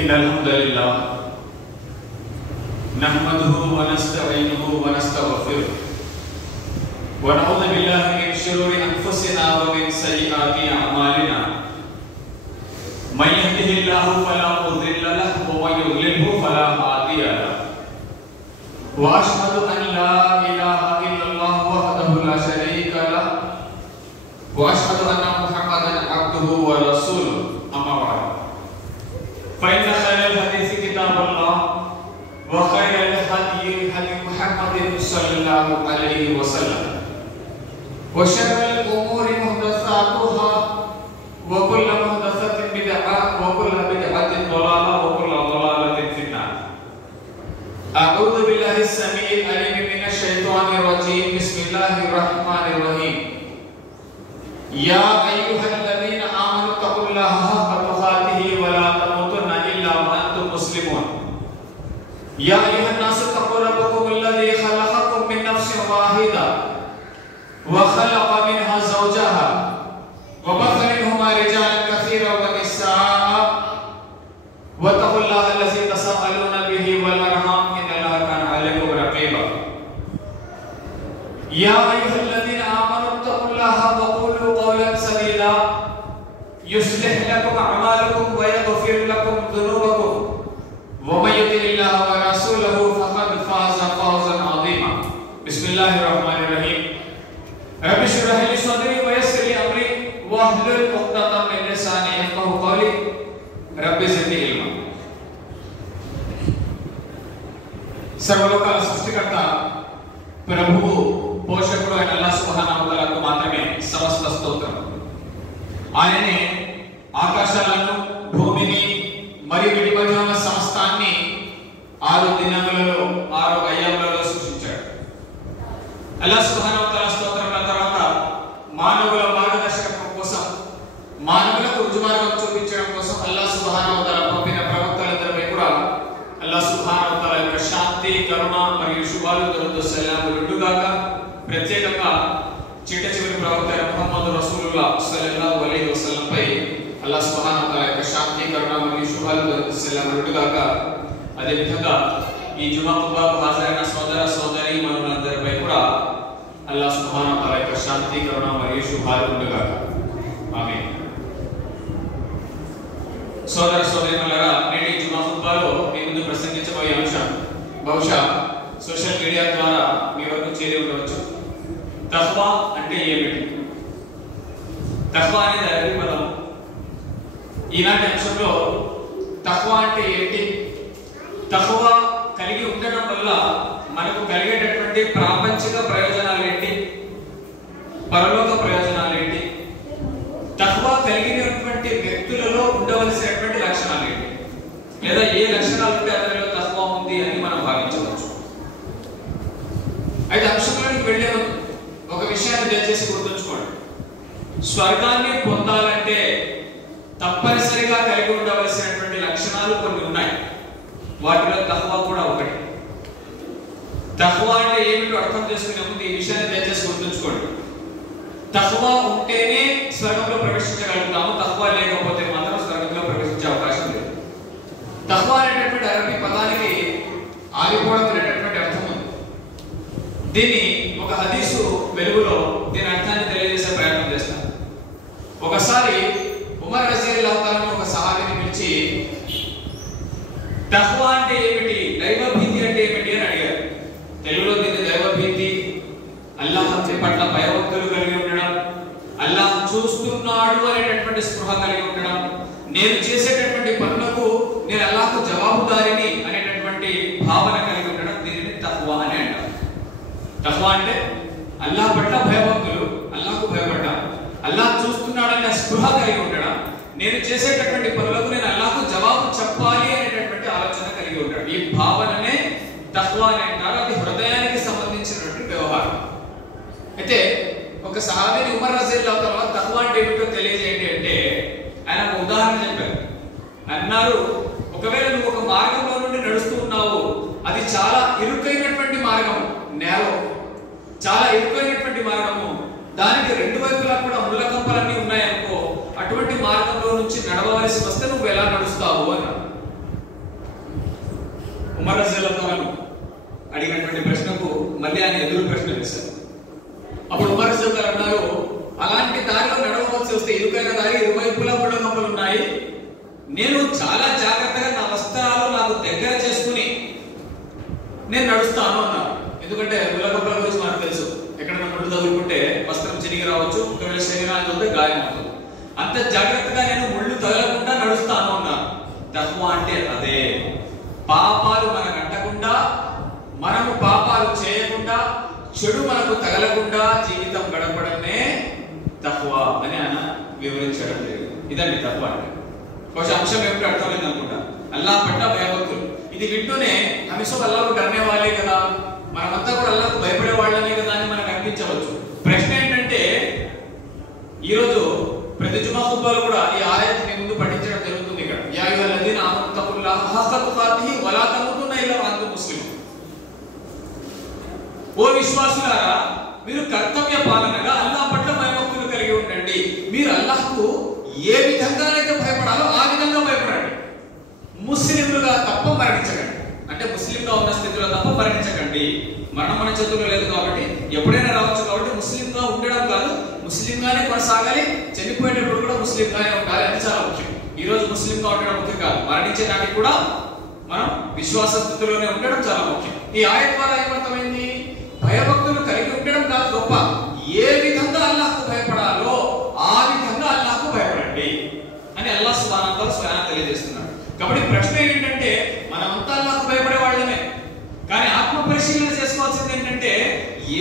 इन्नल हम्दुलिल्लाह नहमदुहु व नस्तईनुहु व नस्तगफिरुह व नऊज़ु बिल्लाहि मिन शुरूरि अनफुसिना व मिन सय्यिआति अअमालिना मन यहदिहिल्लाहु फला मुज़िल्ल लहु व मन युज़लिल्हु फला हादिय लहु व अशहदु अन ला इलाहा इल्लल्लाह वहदहु ला शरीका लहु व अशहदु अन्ना मुहम्मदन अब्दुहु व रसूलुहु अम्मा बअद फ़इन्न खैरल हदीस किताबुल्लाह व खैरल हदी हदी मुहम्मदिन सल्लल्लाहु अलैहि वसल्लम व शर्रल उमूरि मुहदसातुहा व कुल्लु मुहदसतिन बिदअह व कुल्लु बिदअतिन दलाला व कुल्लु दलालतिन फिन्नार। अऊज़ु बिल्लाहि अस्समीइल अलीम मिनश शैतानिर रजीम। बिस्मिल्लाहिर रहमानिर रहीम। या अय्युहल्लज़ीना आमनु तक़ुल्लाहा हक़्क़ तुक़ातिही व ला तमूतुन्ना इल्ला व अंतुम मुस्लिमून। या अय्युहन्नासु तक़ू रब्बकुमुल्लज़ी ख़लक़कुम मिन नफ़्सिन वाहिदा व ख़लक़ मिन्हा ज़ौजहा व बस्सा मिन्हुमा रिजालन कसीरन व निस्साअ वत्तक़ुल्लाहा अल्लज़ी तसाअलूना बिही वल अरहाम इन्नल्लाहा काना अलैकुम रक़ीबा। या अय्युहल्लज़ीना आमनु तक़ुल्लाहा व क़ूलू क़ौलन सदीदा युस्लिह लकुम अअमालकुम व यग़फिर लकुम ज़ुनूबकुम व मन युतिइल्लाहा व रसूलहु फ़क़द फ़ाज़ फ़ौज़न अज़ीमा। बिस्मिल्लाहिर रहमानिर रहीम। रब्बि इश्रह ली सदरी व यस्सिर ली अमरी वहलुल उक़दतम मिन लिसानी यफ़क़हू क़ौली रब्बि ज़िदनी इल्मा। सर्वलोकाల సృష్టికర్త ప్రభువు పోషకుడు అయిన అల్లాహ్ సుబ్హానహు వ తఆలాకు మాత్రమే సమస్త స్తోత్రం. ఆయనే ఆకాశాలను భూమిని మరియు వీటి మధ్య ఉన్న సమస్తాన్ని 6 దినములలో 6 అయ్యాములలో సృష్టించాడు. అల్లాహ్ సుబ్హానహు వ తఆలా స్తోత్రముల తర్వాత మానవుల మార్గదర్శకత్వం కోసం మానవులకు రుజుమార్గం చూపించడం కోసం అల్లాహ్ సుబ్హానహు వ తఆలా పంపిన ప్రవక్తలందరిపై కూడా అల్లాహ్ సుబ్హానహు వ తఆలా యొక్క శాంతి కరుణ మరియు శుభాలు దరుదు సలాము రెండుగాక. ప్రత్యేకంగా చిట్ట చివరి ప్రవక్త ముహమ్మద్ రసూలుల్లాహ్ సల్లల్లాహు అలైహి వసల్లం పై అల్లాహ్ సుబ్హానహు వ తఆలా యొక్క శాంతి కరుణ మరియు శుభాలు దరుదు సలాము రెండుగాక. అదే విధంగా ఈ జుమా ఖుత్బాకు హాజరైన సోదర సోదరి మనులందరిపై కూడా అల్లాహ్ సుబ్హానహు వ తఆలా యొక్క శాంతి కరుణ మరియు శుభాలు రెండుగాక. ఆమీన్. సోదర సోదరీమణులారా, నేటి జుమా ఖుత్బాలో మీ ముందు ప్రసంగించబోయే అంశం బహుశా సోషల్ మీడియా ద్వారా మీ వరకు చేరి ఉండవచ్చు. తఖ్వా అంటే ఏమిటి? తఖ్వా అనేది అరబీ పదం. ఈనాటి అంశంలో తఖ్వా అంటే ఏంటి, తఖ్వా కలిగి ఉండడం వల్ల మనకు కలిగేటటువంటి ప్రాపంచిక ప్రయోజనాలు ఏంటి, పరలోక ప్రయోజనాలు ఏంటి, తఖ్వా కలిగినటువంటి వ్యక్తులలో ఉండవలసినటువంటి లక్షణాలు ఏంటి, లేదా ఏ లక్షణాలు ఉంటే అతనిలో తఖ్వా ఉంది అని మనం భావించవచ్చు. అయితే అంశంలోకి వెళ్ళే ముందు ఒక విషయాన్ని దయచేసి గుర్తుంచుకోండి. స్వర్గాన్ని పొందాలంటే తప్పనిసరిగా కలిగి ఉండవలసినటువంటి లక్షణాలు కొన్ని ఉన్నాయి. వాటిలో తఖ్వా కూడా ఒకటి. తఖ్వా అంటే ఏమిటో అర్థం చేసుకునే ముందు ఈ విషయాన్ని దయచేసి గుర్తుంచుకోండి. తఖ్వా ఉంటేనే స్వర్గంలో ప్రవేశించగలుగుతాము. తఖ్వా లేకపోతే మాత్రం స్వర్గంలో ప్రవేశించే అవకాశం లేదు. తఖ్వా అనేటటువంటి అరబీ పదానికి ఆగిపోవడం అనేటటువంటి అర్థం ఉంది. దీన్ని ఒక హదీసు వెలుగులో దీని అర్థాన్ని తెలియజేసే ప్రయత్నం చేస్తాను. ఒకసారి ఉమర్ రజీయల్లాహు తఆలా ఒక సహాబీని పిలిచి తఖ్వా అంటే ఏమిటి, దైవభీతి అంటే ఏమిటి అని అడిగారు. తెలుగులో దీన్ని దైవభీతి, అల్లాహ్ పట్ల భయభక్తులు కలిగి ఉండడం, అల్లాహ్ చూస్తున్నాడు అనేటటువంటి స్పృహ కలిగి ఉండడం, నేను చేసేటటువంటి పనులకు నేను అల్లాహ్కు జవాబుదారిని అనేటటువంటి భావన కలిగి ఉండడం, దీనిని తఖ్వా అని అంటారు. తఖ్వా అంటే అల్లాహ్ పట్ల భయభక్తులు, అల్లాహ్కు భయపడడం, అల్లాహ్ చూస్తున్నాడనే స్పృహ కలిగి ఉండడం, నేను చేసేటటువంటి పనులకు నేను అల్లాహ్కు జవాబు చెప్పాలి అనేటటువంటి ఆలోచన కలిగి ఉండడం. ఈ భావననే తఖ్వా అని అంటారు. అది హృదయానికి సంబంధించినటువంటి వ్యవహారం. అయితే ఒక సహాబీని ఉమర్ రజీయల్లాహు తఆలా తఖ్వా అంటే ఏమిటో తెలియజేయండి అంటే ఆయన ఒక ఉదాహరణ చెప్పారు. అన్నారు, ఒకవేళ నువ్వు ఒక మార్గంలో నుండి నడుస్తూ ఉన్నావు, అది చాలా ఇరుకైనటువంటి మార్గం, నేరో, చాలా ఇరుకైనటువంటి మార్గము, దానికి రెండు వైపులా కూడా ముళ్ళ కంపలన్నీ ఉన్నాయనుకో, అటువంటి మార్గంలో నుంచి నడవవలసి వస్తే నువ్వు ఎలా నడుస్తావు అన్నాడు. ఉమర్ రజియల్లాహు అన్హు అడిగినటువంటి ప్రశ్నకు మళ్ళీ ఆయన ఎదురు ప్రశ్న వేశారు. అప్పుడు ఉమర్ రజియల్లాహు అన్నారు, అలాంటి దారిలో నడవవలసి వస్తే ఇరుకైన దారి ఇరువైపులా ముళ్ళకంపలు ఉన్నాయి, నేను చాలా జాగ్రత్తగా నా వస్త్రాలు నాకు దగ్గర చేసుకుని నేను నడుస్తాను అన్నారు. ఎందుకంటే ముళ్ళకంపల గురించి మనకు తెలుసు, ఎక్కడైనా ముళ్ళు తగులుకుంటే వస్త్రం చిరిగి రావచ్చు, ఒకవేళ శరీరానికి వస్తే గాయం అవుతుంది. అంత జాగ్రత్తగా నేను ముళ్ళు తగలకుండా నడుస్తాను అన్నారు. తఖ్వా అంటే అదే, పాపాలు మనకు అంటకుండా, మనము పాపాలు చేయకుండా, చెడు మనకు తగలకుండా జీవితం గడపడమే తఖ్వా అని ఆయన వివరించడం లేదు. ఇదండి తఖ్వా అంటే. కొంచెం అంశం ఏమిటో అర్థమైంది అనుకుంటా. అల్లాహ్ పట్ల భయభక్తులు. ఇది వింటూనే హమేషా అల్లాహ్కు డర్నే వాళ్ళే కదా, మనమంతా కూడా అల్లాహ్కు భయపడే వాళ్ళనే కదా అని మనకు అనిపించవచ్చు. ప్రశ్న ఏంటంటే, ఈరోజు ప్రతి జుమా ఖుత్బాలో కూడా ఈ ఆయత్ మీ ముందు పఠించడం జరుగుతుంది. ఇక్కడ యా అయ్యుహల్లదీన ఆమను తఖుల్లాహ హఖ్క తుఖాతిహి వలా తమూతున్న ఇల్లా వఅంతుం ముస్లిమూన్. ఓ విశ్వాసులారా, మీరు కర్తవ్య పాలనగా అల్లాహ్ పట్ల భయభక్తులు కలిగి ఉండండి. మీరు అల్లాహ్కు ఏ విధంగానైతే భయపడాలో ఆ విధంగా భయపడండి. ముస్లింలుగా తప్ప మరణించకండి. అంటే ముస్లింగా ఉన్న స్థితిలో తప్ప మరణించకండి. మరణం మన చేతుల్లో లేదు కాబట్టి ఎప్పుడైనా రావచ్చు. కాబట్టి ముస్లింగా ఉండడం కాదు, ముస్లింగానే కొనసాగాలి, చనిపోయేటప్పుడు కూడా ముస్లింగానే ఉండాలి. అది చాలా ముఖ్యం. ఈ రోజు ముస్లింగా ఉండడం ముఖ్యం కాదు, మరణించే నాటికి కూడా మనం విశ్వాస స్థితిలోనే ఉండడం చాలా ముఖ్యం. ఈ ఆయత్ ద్వారా ఏమర్థమైంది? భయభక్తులు కలిగి ఉండడం కాదు గొప్ప, ఏ విధంగా అల్లాహ్కు భయపడాలో ఆ విధంగా అల్లాహ్కు భయపడండి అని అల్లాహ్ సుబ్హానహు వ తఆలా స్వయంగా తెలియజేస్తున్నాడు. కాబట్టి ప్రశ్న ఏంటంటే, మనమంతా అల్లాహ్కు భయపడే వాళ్ళమే, కానీ ఆత్మ పరిశీలన చేసుకోవాల్సింది ఏంటంటే,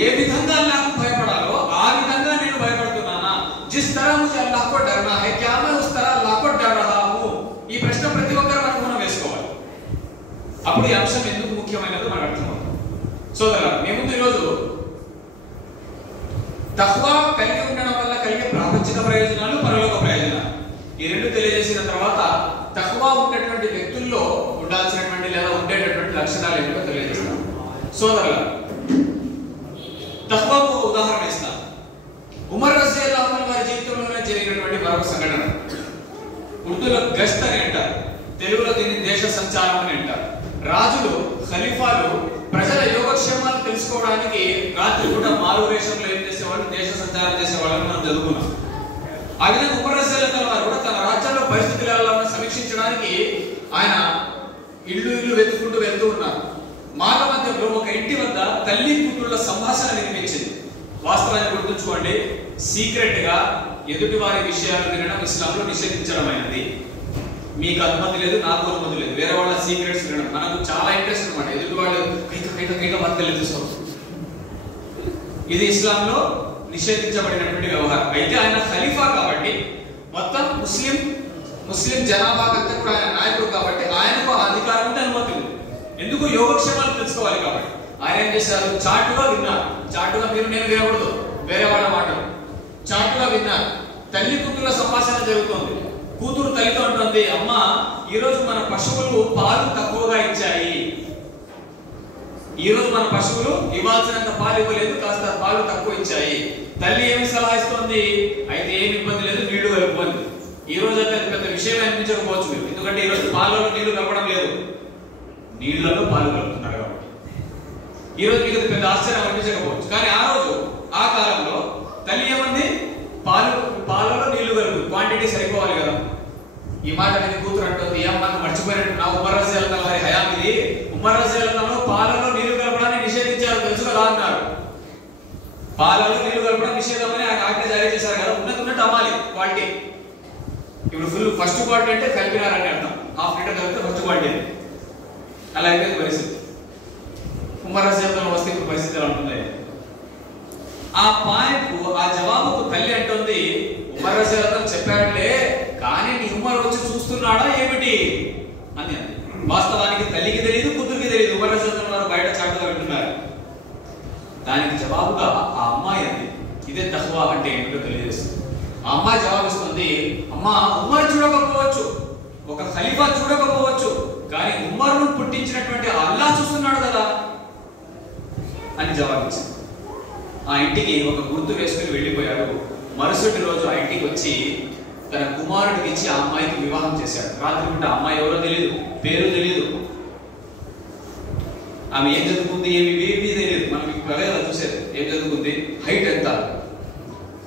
ఏ విధంగా అల్లాహ్కు భయపడాలో ఆ విధంగా నేను భయపడుతున్నానా? జిస్ తరహ్ ముझे అల్లాహ్ కో డర్నా హై క్యా मैं उस तरह अल्लाह को डर रहा हूं? ఈ ప్రశ్న ప్రతి ఒక్కరు మనం వేసుకోవాలి. అప్పుడు ఈ అంశం ఎందుకు ముఖ్యమైనదో మనకు అర్థమవుతుంది. సోదరులారా, మేము ముందు ఈరోజు తఖ్వా కలిగి ఉండడం వల్ల కలిగే ప్రాపంచిక ప్రయోజనాలు, పరలోక ప్రయోజనాలు ఈ రెండు తెలియజేసిన తర్వాత తఖ్వా ఉన్నటువంటి వ్యక్తుల్లో ఉండాల్సినటువంటి లేదా ఉండేటటువంటి లక్షణాలు ఏమిటో తెలియజేస్తాం. సోదరులారా, తఖ్వాకు ఉదాహరణ ఇస్తాను. ఉమర్ రజియల్లాహు అన్హు వారి జీవితంలోనే జరిగినటువంటి మరొక సంఘటన. ఉర్దూలో గస్త్ అని అంటారు, తెలుగులో దీన్ని దేశ సంచారం అని అంటారు. రాజులు, ఖలీఫాలు ప్రజల యోగక్షేమాలు తెలుసుకోవడానికి రాత్రి పూట మారు వేషంలో ఏం చేసేవాళ్ళు? దేశ సంచారం చేసేవాళ్ళని మనం చదువుకున్నాం. ఆ విధంగా ఉమర్ రజియల్లాహు అన్హు వారు కూడా తన రాజ్యంలో పరిస్థితులు ఎలా ఉన్నాయో సమీక్షించడానికి ఆయన ఇల్లు వెతుక్కుంటూ వెళ్తూ ఉన్నారు. మార్గ మధ్యలో ఒక ఇంటి వద్ద తల్లి కూతుళ్ళ సంభాషణ వినిపించింది. వాస్తవాన్ని గుర్తుంచుకోండి, సీక్రెట్ గా ఎదుటి వారి విషయాలు వినడం ఇస్లాంలో నిషేధించడమైనది. మీకు అనుమతి లేదు, నాకు అనుమతి లేదు వేరే వాళ్ళ సీక్రెట్స్ వినడం. మనకు చాలా ఇంట్రెస్ట్ అనమాట, ఎదుటి వాళ్ళు కైక బతకలేదు. ఇది ఇస్లాంలో నిషేధించబడినటువంటి వ్యవహారం. అయితే ఆయన ఖలీఫా కాబట్టి మొత్తం ముస్లిం జనాభాకంతా కూడా ఆయన నాయకుడు కాబట్టి ఆయనకు అధికారం ఉంది, అనుమతి ఉంది. ఎందుకు? యోగక్షేమాలు తెలుసుకోవాలి కాబట్టి. ఆయన ఏం చేశారు? చాటుగా విన్నారు. చాటుగా మీరు నేను వినకూడదు, వేరే వాళ్ళ మాటలు. చాటుగా విన్నారు. తల్లి కూతుర్ల సంభాషణ జరుగుతుంది. కూతురు తల్లితో అంటుంది, అమ్మ ఈరోజు మన పశువులు పాలు తక్కువగా ఇచ్చాయి, ఈరోజు మన పశువులు ఇవ్వాల్సినంత పాలు ఇవ్వలేదు, కాస్త పాలు తక్కువ ఇచ్చాయి. తల్లి ఏమి సలహా ఇస్తుంది? అయితే ఏమి ఇబ్బంది లేదు, నీళ్లు కలుపుకోండి. ఈ రోజు అయితే అది పెద్ద విషయం అనిపించకపోవచ్చు మీరు, ఎందుకంటే ఈ రోజు పాలలో నీళ్లు కలపడం లేదు, నీళ్లలో పాలు కలుపుతున్నారు కాబట్టి ఈ రోజు మీకు పెద్ద ఆశ్చర్యం అనిపించకపోవచ్చు. కానీ ఆ రోజు, ఆ కాలంలో తల్లి ఏమంది? పాలలో నీళ్లు కలుపు, క్వాంటిటీ సరిపోవాలి కదా. ఈ మాట విని కూతురు అంటుంది, ఏమన్నా మర్చిపోయినట్టు నా ఉమర్ రజియల్లాహు అన్హు వారి హయాం ఇది. ఉమర్ రజియల్లాహు అన్హు పాలలో నీళ్లు కలపడాన్ని నిషేధించారు, తెలుసు కదా అన్నారు. పాలలో నీళ్లు కలపడం నిషేధమని ఆయన ఆజ్ఞ జారీ చేశారు కదా. ఉన్నట్టు అమ్మాలి క్వాలిటీ. ఇప్పుడు ఫస్ట్ క్వాలిటీ అంటే కలిపినారని అర్థం. హాఫ్ లీటర్ కలిపితే ఫస్ట్ క్వాలిటీ. అలా అయిపోయింది పరిస్థితి. ఉమర్ రజియల్లాహు అన్హు వస్తే ఇప్పుడు పరిస్థితి ఎలా ఉంటుంది? ఆ పాయింట్కు, ఆ జవాబుకు తల్లి అంటుంది, ఉమర్ రజియల్లాహు అన్హు చెప్పాడులే, కానీ నీ ఉమర్ వచ్చి చూస్తున్నాడా ఏమిటి అని. వాస్తవానికి తల్లికి తెలియదు, కూతురికి తెలియదు, ఉమర్ రజియల్లాహు అన్హు బయట చాటుగా వింటున్నారు. దానికి జవాబుగా ఆ అమ్మాయి అంది, ఇదే తఖ్వా అంటే ఏమిటో తెలియజేస్తుంది. ఆ అమ్మాయి జవాబిస్తుంది, అమ్మా ఉమర్ చూడకపోవచ్చు, ఒక ఖలీఫా చూడకపోవచ్చు, కానీ ఉమర్ను పుట్టించినటువంటి అల్లాహ్ చూస్తున్నాడు కదా అని జవాబిచ్చింది. ఆ ఇంటికి ఒక గుర్తు వేసుకుని వెళ్ళిపోయాడు. మరుసటి రోజు ఆ ఇంటికి వచ్చి తన కుమారుడికి ఇచ్చి ఆ అమ్మాయికి వివాహం చేశాడు. రాత్రి పూట అమ్మాయి ఎవరో తెలియదు, పేరు తెలియదు. ఆమె ఏం చదువుకుంది ఏమి తెలియదు. మనం ఇప్పుడు అదే కదా చూసేది, ఏం చదువుకుంది, హైట్ ఎంత.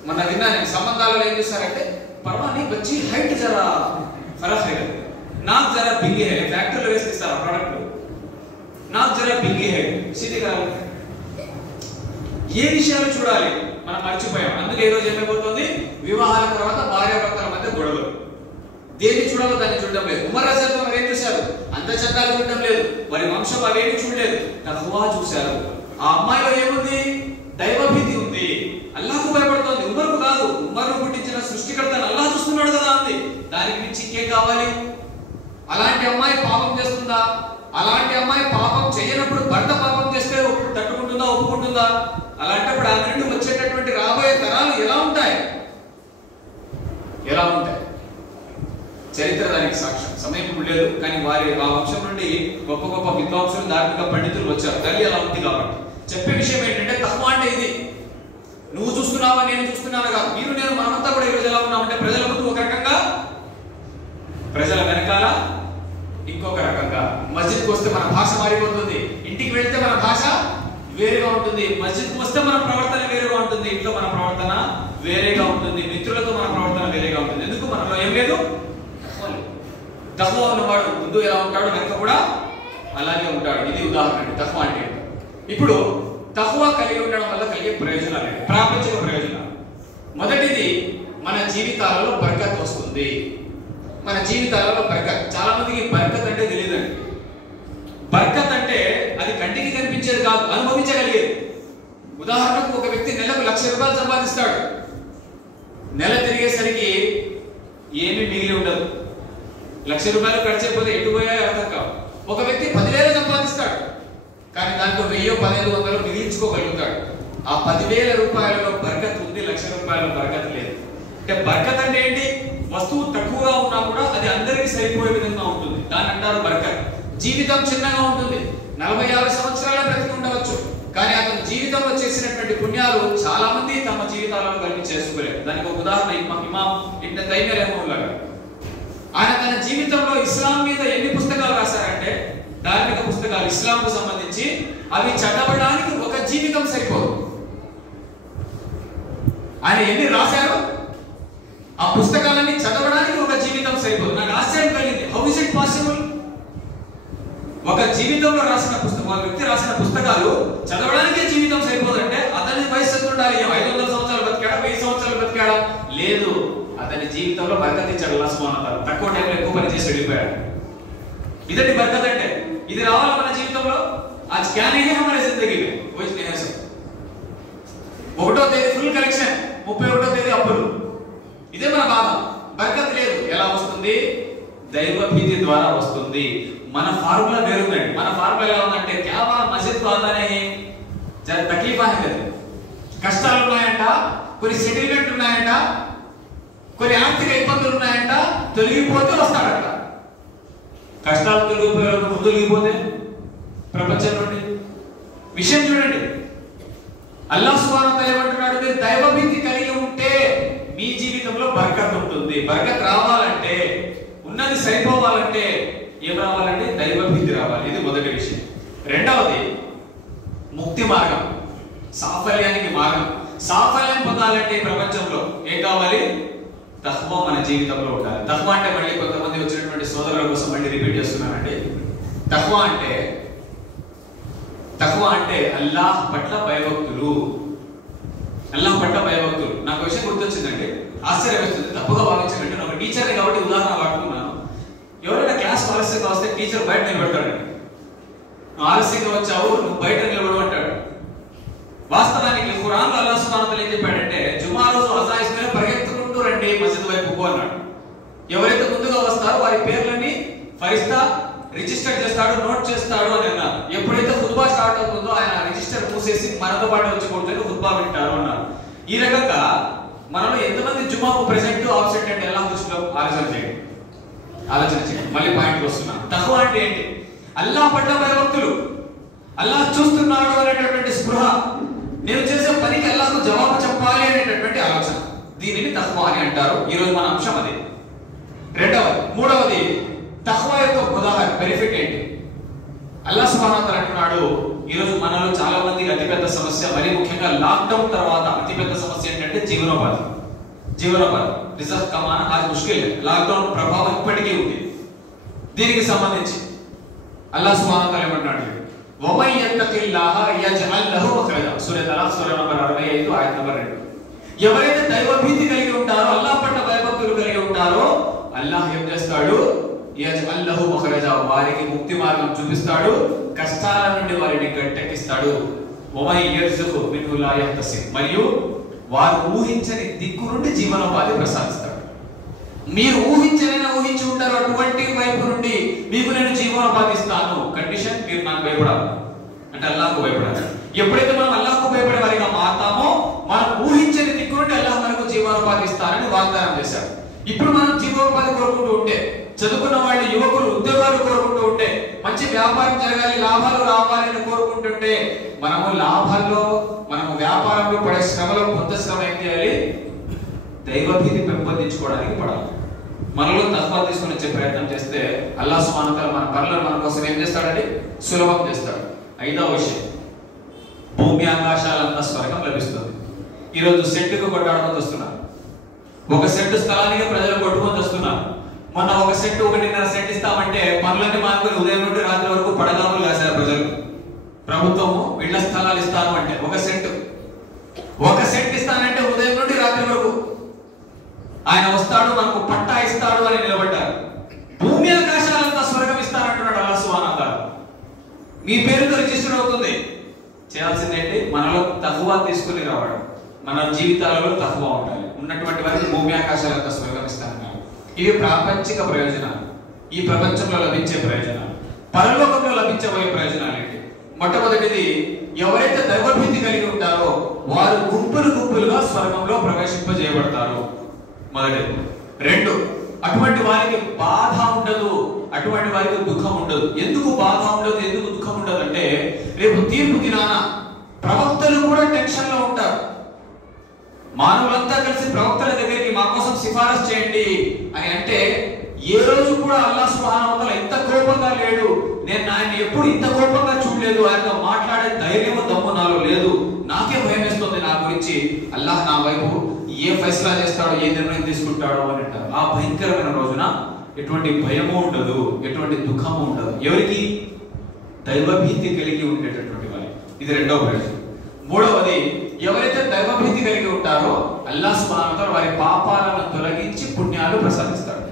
మన విన్నాను సంబంధాలలో ఏం చేస్తారంటే పర్వాని వచ్చి హైట్ జరా ఫరక్ है నాకు జరా బింగి है, ఫ్యాక్టరీలో వేసిస్తారు ఆ ప్రోడక్ట్, నాకు జరా బింగి है సిద్ధి కావాలి. ఏ విషయాలు చూడాలి మనం మర్చిపోయాం. అందుకే ఈ రోజు ఏమైపోతుంది, వివాహాల తర్వాత భార్యాభర్తల మధ్య గొడవలు. దేన్ని చూడాలో దాన్ని చూడడం లేదు. ఉమర్ రజల్లాహు అన్హు ఏం చూశారు, అందచందాలు చూడడం లేదు, వారి వంశం అవేమి చూడలేదు, తఖ్వా చూశారు. ఆ అమ్మాయిలో ఏముంది, దైవభీతి ఉంది, అల్లాహ్కు భయపడుతోంది. ఉమర్కు కాదు, ఉమర్ను పుట్టించిన సృష్టికర్తను అల్లాహ్ చూస్తున్నాడు కదా అంది. దానికి మించి ఇంకేం కావాలి. అలాంటి అమ్మాయి పాపం చేస్తుందా, అలాంటి అమ్మాయి పాపం చేయనప్పుడు భర్త పాపం చేస్తే తట్టుకుంటుందా, ఒప్పుకుంటుందా? అలాంటప్పుడు ఆ నుండి వచ్చేటటువంటి రాబోయే తరాలు ఎలా ఉంటాయి, ఎలా ఉంటాయి? చరిత్ర దానికి సాక్ష్యం. సమయం ఇప్పుడు లేదు, కానీ వారి ఆ వంశం నుండి గొప్ప గొప్ప విద్వాంసులు, ధార్మిక పండితులు వచ్చారు. తల్లి అలా ఉంది కాబట్టి చెప్పే విషయం ఏంటంటే తక్కువ అంటే ఇది. నువ్వు చూస్తున్నావా నేను చూస్తున్నాను కాదు, మీరు నేను మనమంతా కూడా ఈరోజు ఎలా ఉన్నామంటే ప్రజల ముందు ఒక రకంగా, ప్రజల వెనకాల ఇంకొక రకంగా. మస్జిద్కి వస్తే మన భాష మారిపోతుంది, ఇంటికి వెళ్తే మన భాష వేరేగా ఉంటుంది, మస్జిద్కి వస్తే మన ప్రవర్తన వేరేగా ఉంటుంది, ఇంట్లో మన ప్రవర్తన వేరేగా ఉంటుంది, మిత్రులతో మన ప్రవర్తన వేరేగా ఉంటుంది. ఎందుకు? మనలో ఏం లేదు, తక్కువ ఉన్నవాడు ముందు ఎలా ఉంటాడు వెనక కూడా అలాగే ఉంటాడు. ఇది ఉదాహరణ తక్కువ అంటే. ఇప్పుడు తక్కువ కలిగి ఉండడం వల్ల కలిగే ప్రయోజనాలు, ప్రాపంచిక ప్రయోజనాలు. మొదటిది, మన జీవితాలలో బర్కత్ వస్తుంది. మన జీవితాలలో బర్కత్. చాలా మందికి బర్కత్ అంటే తెలియదండి. బర్కత్ అంటే అది కంటికి కనిపించేది కాదు, అనుభవించగలిగేది. ఉదాహరణకు ఒక వ్యక్తి నెలకు 1,00,000 రూపాయలు సంపాదిస్తాడు. నెల తిరిగేసరికి ఏమీ మిగిలి ఉండదు. 1,00,000 రూపాయలు ఖర్చు అయిపోతే ఎటు పోయాయో అర్థం కావు. ఒక వ్యక్తి 10,000 సంపాదిస్తాడు, కానీ దాంట్లో 1,000, 1,500 మిగిలించుకోగలుగుతాడు. ఆ 10,000 రూపాయలలో బర్కత్ ఉంది, 1,00,000 రూపాయల బర్కత్ లేదు. అంటే బర్కత్ అంటే ఏంటి? వస్తువు తక్కువగా ఉన్నా కూడా అది అందరికీ సరిపోయే విధంగా ఉంటుంది, దాన్ని అంటారు బర్కత్. జీవితం చిన్నగా ఉంటుంది, 40-50 సంవత్సరాల బ్రతికి ఉండవచ్చు, కానీ అతని జీవితంలో చేసినటువంటి పుణ్యాలు చాలా మంది తమ జీవితాలను కలిపి చేసుకోలేరు. దానికి ఒక ఉదాహరణ ఇమాం ఇబ్న్ తైమియా రహిమహుల్లాహ్ గారు. ఆయన తన జీవితంలో ఇస్లాం మీద ఎన్ని పుస్తకాలు రాశారంటే, ధార్మిక పుస్తకాలు ఇస్లాంకు సంబంధించి, అవి చదవడానికి ఒక జీవితం సరిపోదు. ఆయన ఎన్ని రాశారు, ఆ పుస్తకాలన్నీ చదవడానికి ఒక జీవితం సరిపోదు. నాకు ఆశ్చర్యం కలిగింది, హౌ ఇస్ ఇట్ పాసిబుల్? ఒక జీవితంలో రాసిన పుస్తకం, ఒక వ్యక్తి రాసిన పుస్తకాలు చదవడానికే జీవితం సరిపోదంటే అతని వయసు ఎంత ఉండాలి? 500 సంవత్సరాలు బతికాడా, 1000 సంవత్సరాలు బతికాడా? లేదు, అతని జీవితంలో బర్కత్ ఇచ్చాడు అల్లాహ్ సుబ్హానహు వ తఆలా. తక్కువ టైంలో ఎక్కువ పని చేసి వెళ్ళిపోయాడు. ఇదండి బర్కత్ అంటే. ఇది రావాలి మన జీవితంలో. आज क्या नहीं है हमारे जिंदगी में, वो नहीं है सब. 1వ తేదీ ఫుల్ కలెక్షన్, 31వ తేదీ అప్పులు. ఇదే మన బాధ. బర్కత్ లేదు. ఎలా వస్తుంది? దైవ భీతి ద్వారా వస్తుంది. మన ఫార్ములా వేరుందండి. మన ఫార్ములా ఎలా ఉందంటే, క్యా బా మస్జిద్ కు ఆతానే హై, జర తక్లీఫ్ है కదా, కష్టాలు ఉన్నాయంట, కొన్ని సెటిల్మెంట్ ఉన్నాయంట, కొన్ని ఆర్థిక ఇబ్బందులు ఉన్నాయంట, తొలగిపోతే వస్తాడట. కష్టాలు తొలగిపోతే ప్రపంచం నుండి విషయం చూడండి. అల్లాహ్ సుబ్హానహు వ తఆలా ఏమంటున్నాడు? మీరు దైవభీతి కలిగి ఉంటే మీ జీవితంలో బర్కత్ ఉంటుంది. బర్కత్ రావాలంటే, ఉన్నది సరిపోవాలంటే ఏం రావాలంటే దైవభీతి రావాలి. ఇది మొదటి విషయం. రెండవది, ముక్తి మార్గం, సాఫల్యానికి మార్గం. సాఫల్యం పొందాలంటే ప్రపంచంలో ఏం కావాలి? తఖ్వా మన జీవితంలో ఉండాలి. తఖ్వా అంటే, మళ్ళీ కొంతమంది వచ్చినటువంటి సోదరుల కోసం మళ్ళీ రిపీట్ చేస్తున్నానండి. తఖ్వా అంటే అల్లాహ్ పట్ల భయభక్తులు. అల్లాహ్ పట్ల భయభక్తులు. నాకు విషయం గుర్తొచ్చిందండి, ఆశ్చర్యం వేస్తుంది, తప్పుగా భావించకండి. నేను ఒక టీచర్ని కాబట్టి ఉదాహరణ వాడుకున్నాను. ఎవరైనా క్లాస్ ఆలస్యంగా వస్తే టీచర్ బయట నిలబెడతాడండి. నువ్వు ఆలస్యంగా వచ్చావు, నువ్వు బయట నిలబడమంటాడు. వాస్తవానికి ఖురాన్లో అల్లాహ్ సుబ్హానహు వ తఆలా ఏం చెప్పాడంటే, జుమా రోజు అజా ఇస్తేనే పరిగెత్తుకుంటూ రండి మస్జిద్ వైపుకు అన్నాడు. ఎవరైతే ముందుగా వస్తారో వారి పేర్లని ఫరిస్తా రిజిస్టర్ చేస్తాడు, నోట్ చేస్తాడు అని అన్నారు. ఎప్పుడైతే ఖుత్బా స్టార్ట్ అవుతుందో ఆయన రిజిస్టర్ మూసేసి మనతో పాటు వచ్చి కూర్చొని ఖుత్బా వింటారు అన్నారు. ఈ రకంగా మనలో ఎంతమంది జుమాకు ప్రెసెంట్, ఆబ్సెంట్ అంటే ఎలా దృష్టిలో ఆలోచన చేయండి. మళ్ళీ పాయింట్ వస్తున్నాను. తఖ్వా అంటే ఏంటి? అల్లాహ్ పట్ల భయభక్తులు, అల్లాహ్ చూస్తున్నాడు అనేటటువంటి స్పృహ, నేను చేసే పనికి అల్లాహ్కు జవాబు చెప్పాలి అనేటటువంటి ఆలోచన. దీనిని తఖ్వా అని అంటారు. ఈరోజు మన అంశం అది. మూడవది తఖ్వా యొక్క ఉదాహరణ, బెనిఫిట్ ఏంటి? అల్లాహ్ సుబ్హానహు వ తఆలా అంటున్నాడు, ఈ రోజు మనలో చాలా మందికి అతిపెద్ద సమస్య, మరి ముఖ్యంగా లాక్డౌన్ తర్వాత అతిపెద్ద సమస్య ఏంటంటే జీవనోపాధి. రిజల్ట్ కమానా ఆజ్ ముష్కిల్. లాక్డౌన్ ప్రభావం ఇప్పటికీ ఉంది. దీనికి సంబంధించి అల్లాహ్ సుబ్హానహు వ తఆలా ఏమంటున్నాడు, వమన్ యత్తఖిల్లాహ యజ్అల్ లహు మఖ్రజా. సూరా తలాక్ సూరా నంబర్ 65 ఆయత నంబర్ 2. ఎవరైతే దైవభీతి కలిగి ఉంటారో, అల్లాహ్ పట్ల భయభక్తులు కలిగి ఉంటారో, అల్లాహ్ ఏం చేస్తాడు, యజ్అల్ లహు మఖ్రజా, వారికి ముక్తి మార్గం చూపిస్తాడు, కష్టాల నుండి వారిని గట్టెక్కిస్తాడు. వమన్ యర్జుకు మిన్హు లా యహ్తసిబ్, మరియు వారు ఊహించని దిక్కు నుండి జీవనోపాధి ప్రసాదిస్తాడు. మీరు ఊహించి ఉంటారు అటువంటి వైపు నుండి మీకు నేను జీవనోపాధి ఇస్తాను. కండిషన్, మీరు నాకు భయపడాలి, అంటే అల్లాహ్కు భయపడాలి. ఎప్పుడైతే మనం అల్లాహ్కు భయపడే వారిగా మారుతామో, మనం ఊహించని దిక్కు నుండి అల్లాహ్ మనకు జీవనోపాధి ఇస్తానని వాగ్దానం చేశాడు. ఇప్పుడు మనం జీవనోపాధి కోరుకుంటూ ఉంటే, చదువుకున్న వాళ్ళు యువకులు ఉద్యోగాలు కోరుకుంటూ ఉంటే, మంచి వ్యాపారం జరగాలి, లాభాలు రావాలి అని కోరుకుంటుంటే, మనము వ్యాపారంలో పడే శ్రమలో కొంత శ్రమ ఏం చేయాలి, దైవభీతి పెంపొందించుకోవడానికి పడాలి. మనలో తక్కువ తీసుకుని వచ్చే ప్రయత్నం చేస్తే అల్లాహ్ సుబ్హానహు వ తఆలా మన పనులను మన కోసం ఏం చేస్తాడండి, సులభం చేస్తాడు. 5వ విషయం, భూమి ఆకాశాలంతా స్వర్గం లభిస్తుంది. ఈరోజు సెంటుకు కొట్టాడుకొని వస్తున్నారు. 1 సెంటు స్థలానికి ప్రజలు కొట్టుకొని వస్తున్నారు. మొన్న 1 సెంటు 1.5 సెంటు ఇస్తామంటే పనులన్నీ మానుకొని ఉదయం నుండి రాత్రి వరకు పడగాములు కాశారు ప్రజలు. ప్రభుత్వము ఇళ్ల స్థలాలు ఇస్తాను అంటే 1 సెంటు ఇస్తానంటే ఉదయం నుండి రాత్రి వరకు ఆయన వస్తాడు, మనకు పట్టా ఇస్తాడు అని నిలబడ్డారు. భూమి ఆకాశాలంతా స్వర్గం ఇస్తానంటున్నాడు అల్లాహ్ సుబ్హానహు వ తఆలా. మీ పేరుతో రిజిస్టర్ అవుతుంది. చేయాల్సిందేంటి, మనలో తక్కువ తీసుకుని రావడం, మన జీవితాలలో తక్కువ ఉండాలి. ఉన్నటువంటి వారికి భూమి ఆకాశాలంతా స్వర్గం ఇస్తానన్నారు. ఇవి ప్రాపంచిక ప్రయోజనాలు, ఈ ప్రపంచంలో లభించే ప్రయోజనాలు. పరలోకంలో లభించబోయే ప్రయోజనాలు ఏంటి? మొట్టమొదటిది, ఎవరైతే దైవభీతి కలిగి ఉంటారో వారు గుంపులుగా స్వర్గంలో ప్రవేశింపజేయబడతారు. మొదటిది. 2, అటువంటి వారికి బాధ ఉండదు, అటువంటి వారికి దుఃఖం ఉండదు. ఎందుకు బాధ ఉండదు, ఎందుకు దుఃఖం ఉండదు అంటే, రేపు తీర్పు దినాన ప్రవక్తలు కూడా టెన్షన్ లో ఉంటారు. మానవులంతా కలిసి ప్రవక్తల దగ్గరికి మా కోసం సిఫారసు చేయండి అని అంటే, ఏ రోజు కూడా అల్లాహ్ సుబ్హానహు వ తఆలా ఇంత కోపంగా లేడు, నేను ఆయన ఎప్పుడు ఇంత కోపంగా చూడలేదు, ఆయనతో మాట్లాడే ధైర్యము దమ్ము నాలో లేదు, నాకే భయం వేస్తుంది నా గురించి, అల్లాహ్ నా వైపు ఏ ఫైసలా చేస్తాడో, ఏ నిర్ణయం తీసుకుంటాడో అని అంటారు. ఆ భయంకరమైన రోజున ఎటువంటి భయము ఉండదు, ఎటువంటి దుఃఖము ఉండదు. ఎవరికి? దైవభీతి కలిగి ఉండేటటువంటి వారికి. ఇది 2వ ప్రయోజనం. 3వది, ఎవరైతే దైవభీతి కలిగి ఉంటారో అల్లాహ్ సుబ్హానహు వ తఆలా వారి పాపాలను తొలగించి పుణ్యాలు ప్రసాదిస్తాడు.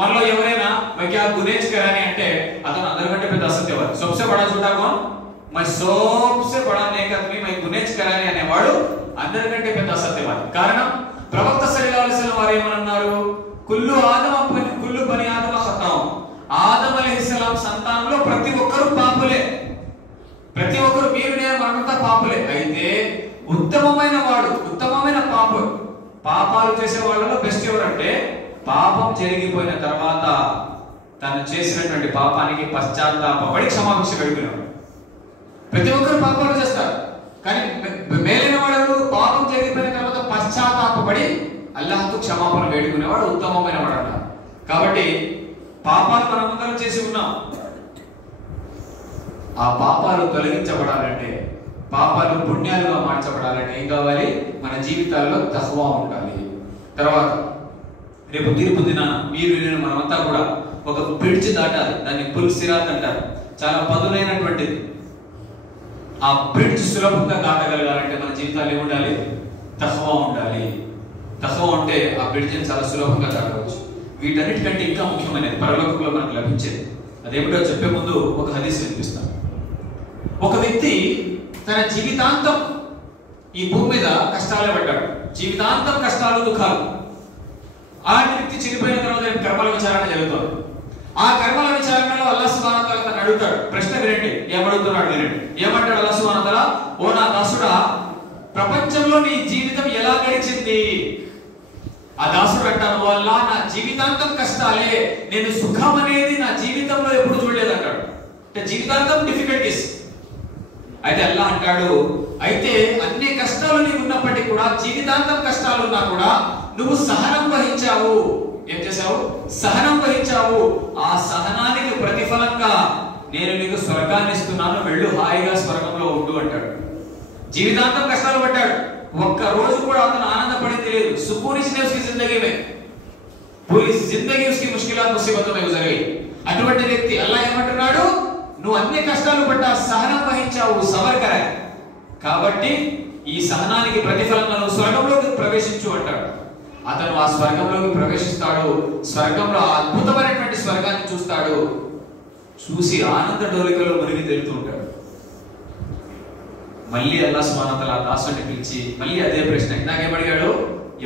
మనలో ఎవరైనా क्या गुनेज कराने అంటే అతను అందరికంటే పెద్ద అసత్యవాది. सबसे बड़ा झूठा कौन? मैं सबसे बड़ा नेक आदमी, मैं गुनेज कराने అనేవాడు అందరికంటే పెద్ద అసత్యవాది. కారణం, ప్రవక్త సల్లల్లాహు అలైహి వసల్లం వారు ఏమన్నారు, కుల్లు బని ఆదమ ఖతాం. ఆదం అలైహిస్సలాం సంతానంలో ప్రతి ఒక్కరు పాపులే. ప్రతి ఒక్కరు, మీరు నేను మనమంతా పాపులే. అయితే ఉత్తమమైన పాపాలు చేసే వాళ్ళలో బెస్ట్ ఎవరంటే, పాపం జరిగిపోయిన తర్వాత తను చేసినటువంటి పాపానికి పశ్చాత్తాపపడి క్షమాభిక్ష వేడుకునేవాడు. ప్రతి ఒక్కరు పాపాలు చేస్తారు, కానీ మేలైన వాడు పాపం జరిగిపోయిన తర్వాత పశ్చాత్తాపపడి అల్లాహ్కు క్షమాపణ వేడుకునేవాడు ఉత్తమమైన వాడు అన్నారు. కాబట్టి పాపాలు మనమందరం చేసి ఉన్నాం. ఆ పాపాలు తొలగించబడాలంటే, పాపాలు పుణ్యాలుగా మార్చబడాలంటే ఏం కావాలి? మన జీవితాల్లో తఖ్వా ఉండాలి. తర్వాత రేపు తీర్పు దినాన మీరు నేను మనమంతా కూడా ఒక బ్రిడ్జ్ దాటాలి. దాన్ని పుల్ సిరాత్ అంటారు. చాలా పదునైనటువంటిది. ఆ బ్రిడ్జ్ సులభంగా దాటగలగాలంటే మన జీవితాలు ఏముండాలి? తఖ్వా ఉండాలి. తఖ్వా ఉంటే ఆ బ్రిడ్జిని చాలా సులభంగా దాటవచ్చు. వీటన్నిటికంటే ఇంకా ముఖ్యమైనది పరలోకంలో మనకు లభించేది. అదేమిటో చెప్పే ముందు ఒక హదీస్ వినిపిస్తాను. ఒక వ్యక్తి తన జీవితాంతం ఈ భూమి మీద కష్టాలే పడ్డాడు. జీవితాంతం కష్టాలు, దుఃఖాలు. అలాంటి వ్యక్తి చనిపోయిన తర్వాత కర్మల విచారణ జరుగుతుంది. ఆ కర్మల విచారణలో అల్లాహ్ సుబ్హానహు వ తఆలా తనను అడుగుతాడు. ప్రశ్న వినండి, ఏమడుగుతున్నాడు వినండి. ఏమంటాడు అల్లాహ్ సుబ్హానహు వ తఆలా, ఓ నా దాసుడా, ప్రపంచంలో నీ జీవితం ఎలా గడిచింది? ఆ దాసుడు అంటాడు, అల్లాహ్ నా జీవితాంతం కష్టాలే, నేను సుఖం అనేది నా జీవితంలో ఎప్పుడు చూడలేదు అంటాడు. అంటే జీవితాంతం డిఫికల్టీస్. అయితే అల్లాహ్ అంటాడు, అయితే అన్ని కష్టాలు నీకు ఉన్నప్పటికీ కూడా, జీవితాంతం కష్టాలు ఉన్నా కూడా నువ్వు సహనం వహించావు. ఏం చేశావు? సహనం వహించావు. ఆ సహనానికి ప్రతిఫలంగా నేను నీకు స్వర్గాన్ని ఇస్తున్నాను, వెళ్ళు హాయిగా స్వర్గంలో ఉండు అంటాడు. జీవితాంతం కష్టాలు పడ్డాడు, ఒక్క రోజు కూడా అతను ఆనందపడింది లేదు. సుకూన్ इसने उसकी जिंदगी में पूरी जिंदगी उसकी मुश्किलात मुसीबतों में गुजर गई. అటువంటి వ్యక్తి అల్లాహ్ ఏమంటున్నాడు, నువ్వు అన్ని కష్టాలు పడ్డా, సహనం వహించావు, సబర్ కరా, కాబట్టి ఈ సహనానికి ప్రతిఫలంగా నువ్వు స్వర్గంలోకి ప్రవేశించు అంటాడు. అతను ఆ స్వర్గంలోకి ప్రవేశిస్తాడు. స్వర్గంలో అద్భుతమైనటువంటి స్వర్గాన్ని చూస్తాడు. చూసి ఆనంద డోలికలో మునిగి తేలుతూ ఉంటాడు. మళ్ళీ అల్లాహ్ సుబ్హానహు వ తఆలా దాసుని పిలిచి మళ్ళీ అదే ప్రశ్న, ఇందాకేమడిగాడు,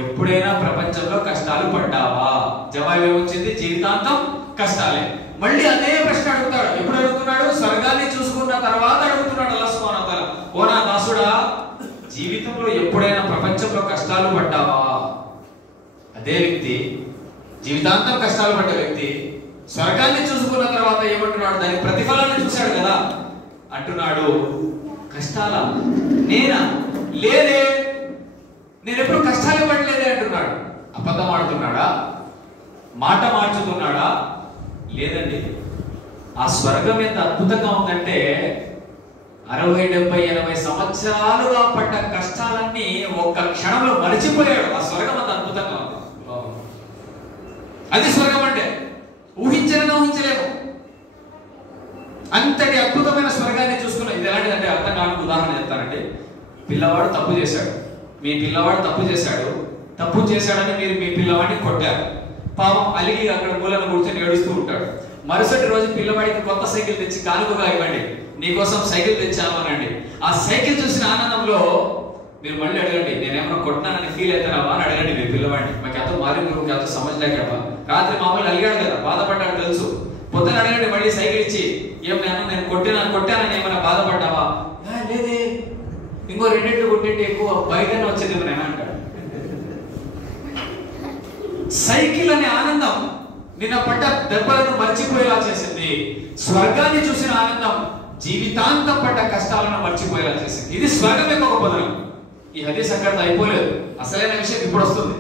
ఎప్పుడైనా ప్రపంచంలో కష్టాలు పడ్డావా? జవాబు ఏమొచ్చింది, జీవితాంతం కష్టాలే. మళ్ళీ అదే ప్రశ్న అడుగుతాడు. ఎప్పుడు అడుగుతున్నాడు? స్వర్గాన్ని చూసుకున్న తర్వాత అడుగుతున్నాడు అల్లాహ్ సుబ్హానహు వ తఆలా, ఓ నా దాసుడా, జీవితంలో ఎప్పుడైనా ప్రపంచంలో కష్టాలు పడ్డావా? అదే వ్యక్తి, జీవితాంతం కష్టాలు పడ్డ వ్యక్తి, స్వర్గాన్ని చూసుకున్న తర్వాత ఏమంటున్నాడు, దాని ప్రతిఫలాన్ని చూశాడు కదా, అంటున్నాడు, కష్టాల నేనా? లేదే, నేను ఎప్పుడు కష్టాలు పడలేదే అంటున్నాడు. అబద్ధం ఆడుతున్నాడా? మాట మార్చుతున్నాడా? లేదండి. ఆ స్వర్గం ఎంత అద్భుతంగా ఉందంటే 60, 70, 80 సంవత్సరాలుగా పడ్డ కష్టాలన్నీ ఒక్క క్షణంలో మరిచిపోయాడు. ఆ స్వర్గం అంత అద్భుతంగా ఉంది. అది స్వర్గం అంటే ఊహించలేము. అంతటి అద్భుతమైన స్వర్గాన్ని చూసుకున్నాం. ఇది ఎలాంటిదంటే అర్థం కాని ఉదాహరణ చెప్తానండి. పిల్లవాడు తప్పు చేశాడు, మీ పిల్లవాడు తప్పు చేశాడని మీరు మీ పిల్లవాడిని కొట్టారు. పాపం అలిగి అక్కడ మూలను కూర్చొని ఏడుస్తూ ఉంటాడు. మరుసటి రోజు పిల్లవాడికి కొత్త సైకిల్ తెచ్చి కానుకగా ఇవ్వండి, నీకోసం సైకిల్ తెచ్చామనండి. ఆ సైకిల్ చూసిన ఆనందంలో మీరు మళ్ళీ అడగండి, నేనేమన్నా కొట్టినానని ఫీల్ అవుతారా అని అడగండి మీ పిల్లవాడిని. మాకు ఎంతో మారింది, ఎంతో సమజ్లేక రాత్రి మామూలు అలిగాడు కదా, బాధపడ్డాడు తెలుసు. పొద్దున అడగండి మళ్ళీ సైకిల్ ఇచ్చి, ఏమైనా నేను కొట్టానని ఏమైనా బాధపడ్డావా? లేదే, ఇంకో 2 కొట్టింటే ఎక్కువ బయటనే వచ్చేది నేను అంటాడు. సైకిల్ అనే ఆనందం నిన్న పడ్డ దెబ్బలను మర్చిపోయేలా చేసింది. స్వర్గాన్ని చూసిన ఆనందం జీవితాంతం పడ్డ కష్టాలను మర్చిపోయేలా చేసింది. ఇది స్వర్గం యొక్క గొప్పదనం. ఈ హదీస్ అక్కడితో అయిపోలేదు, అసలైన విషయం ఇప్పుడు వస్తుంది.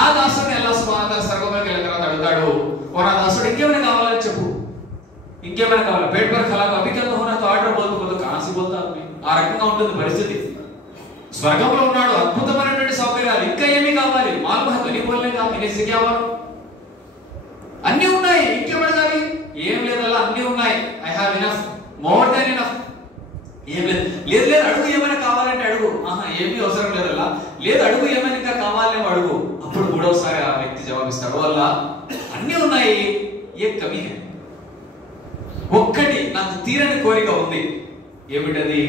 ఆ దాసుని అల్లాహ్ సుబ్హానహు వ తఆలా స్వర్గంలోకి వెళ్ళిన తర్వాత అడుగుతాడు, ఓ నా దాసుడు, ఇంకేమైనా కావాలని చెప్పు, ఇంకేమైనా కావాలి. పేట్ పర్ ఖలాగా అభికల్ హోనాతో ఆర్డర్ బోల్తూ కాసి బోల్తా, ఆ రకంగా ఉంటుంది పరిస్థితి. స్వర్గంలో ఉన్నాడు, అద్భుతమైనటువంటి సౌకర్యాలు, ఇంకా ఏమీ కావాలి? మాల్మహతని బోల్లేగా ఇనేసి క్యా వారు, అన్ని ఉన్నాయి, ఇంకేమడగాలి? ఏం లేదల్లా, అన్ని ఉన్నాయి. I have enough, more than enough. ఏం లేదు అడుగు, ఏమైనా కావాలంటే అడుగు. ఏమీ అవసరం లేదల్లా, లేదు అడుగు, ఏమైనా ఇంకా కావాలేమో అడుగు. అప్పుడు మూడవసారి ఆ వ్యక్తి జవాబిస్తాడు, వల్ల అన్ని ఉన్నాయి, ఏ కమీ హై, ఒక్కటి నాకు తీరని కోరిక ఉంది. ఏమిటది?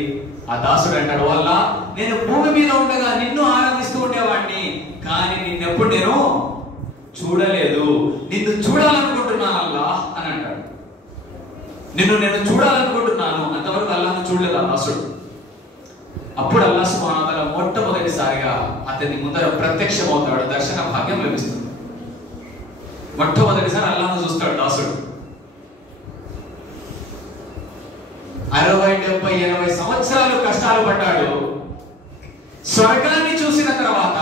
ఆ దాసుడు అంటాడు, వల్ల నేను భూమి మీద ఉండగా నిన్ను ఆరాధిస్తూ ఉండేవాడిని, కానీ నిన్నెప్పుడు నేను చూడలేదు, నిన్ను చూడాలనుకుంటున్నాను అల్లాహ్ అని అంటాడు. నేను చూడాలనుకుంటున్నాను, అంతవరకు అల్లాహ్ను చూడలేదు ఆ దాసుడు. అప్పుడు అల్లాహ్ సుబ్హానహు వ తఆలా మొట్టమొదటిసారిగా అతని ముందర ప్రత్యక్షమవుతాడు, దర్శన భాగ్యం లభిస్తుంది. మొట్టమొదటిసారి అల్లాహ్ను చూస్తాడు దాసుడు. 60, 70, 80 సంవత్సరాలు కష్టాలు పడ్డాడు. స్వర్గాన్ని చూసిన తర్వాత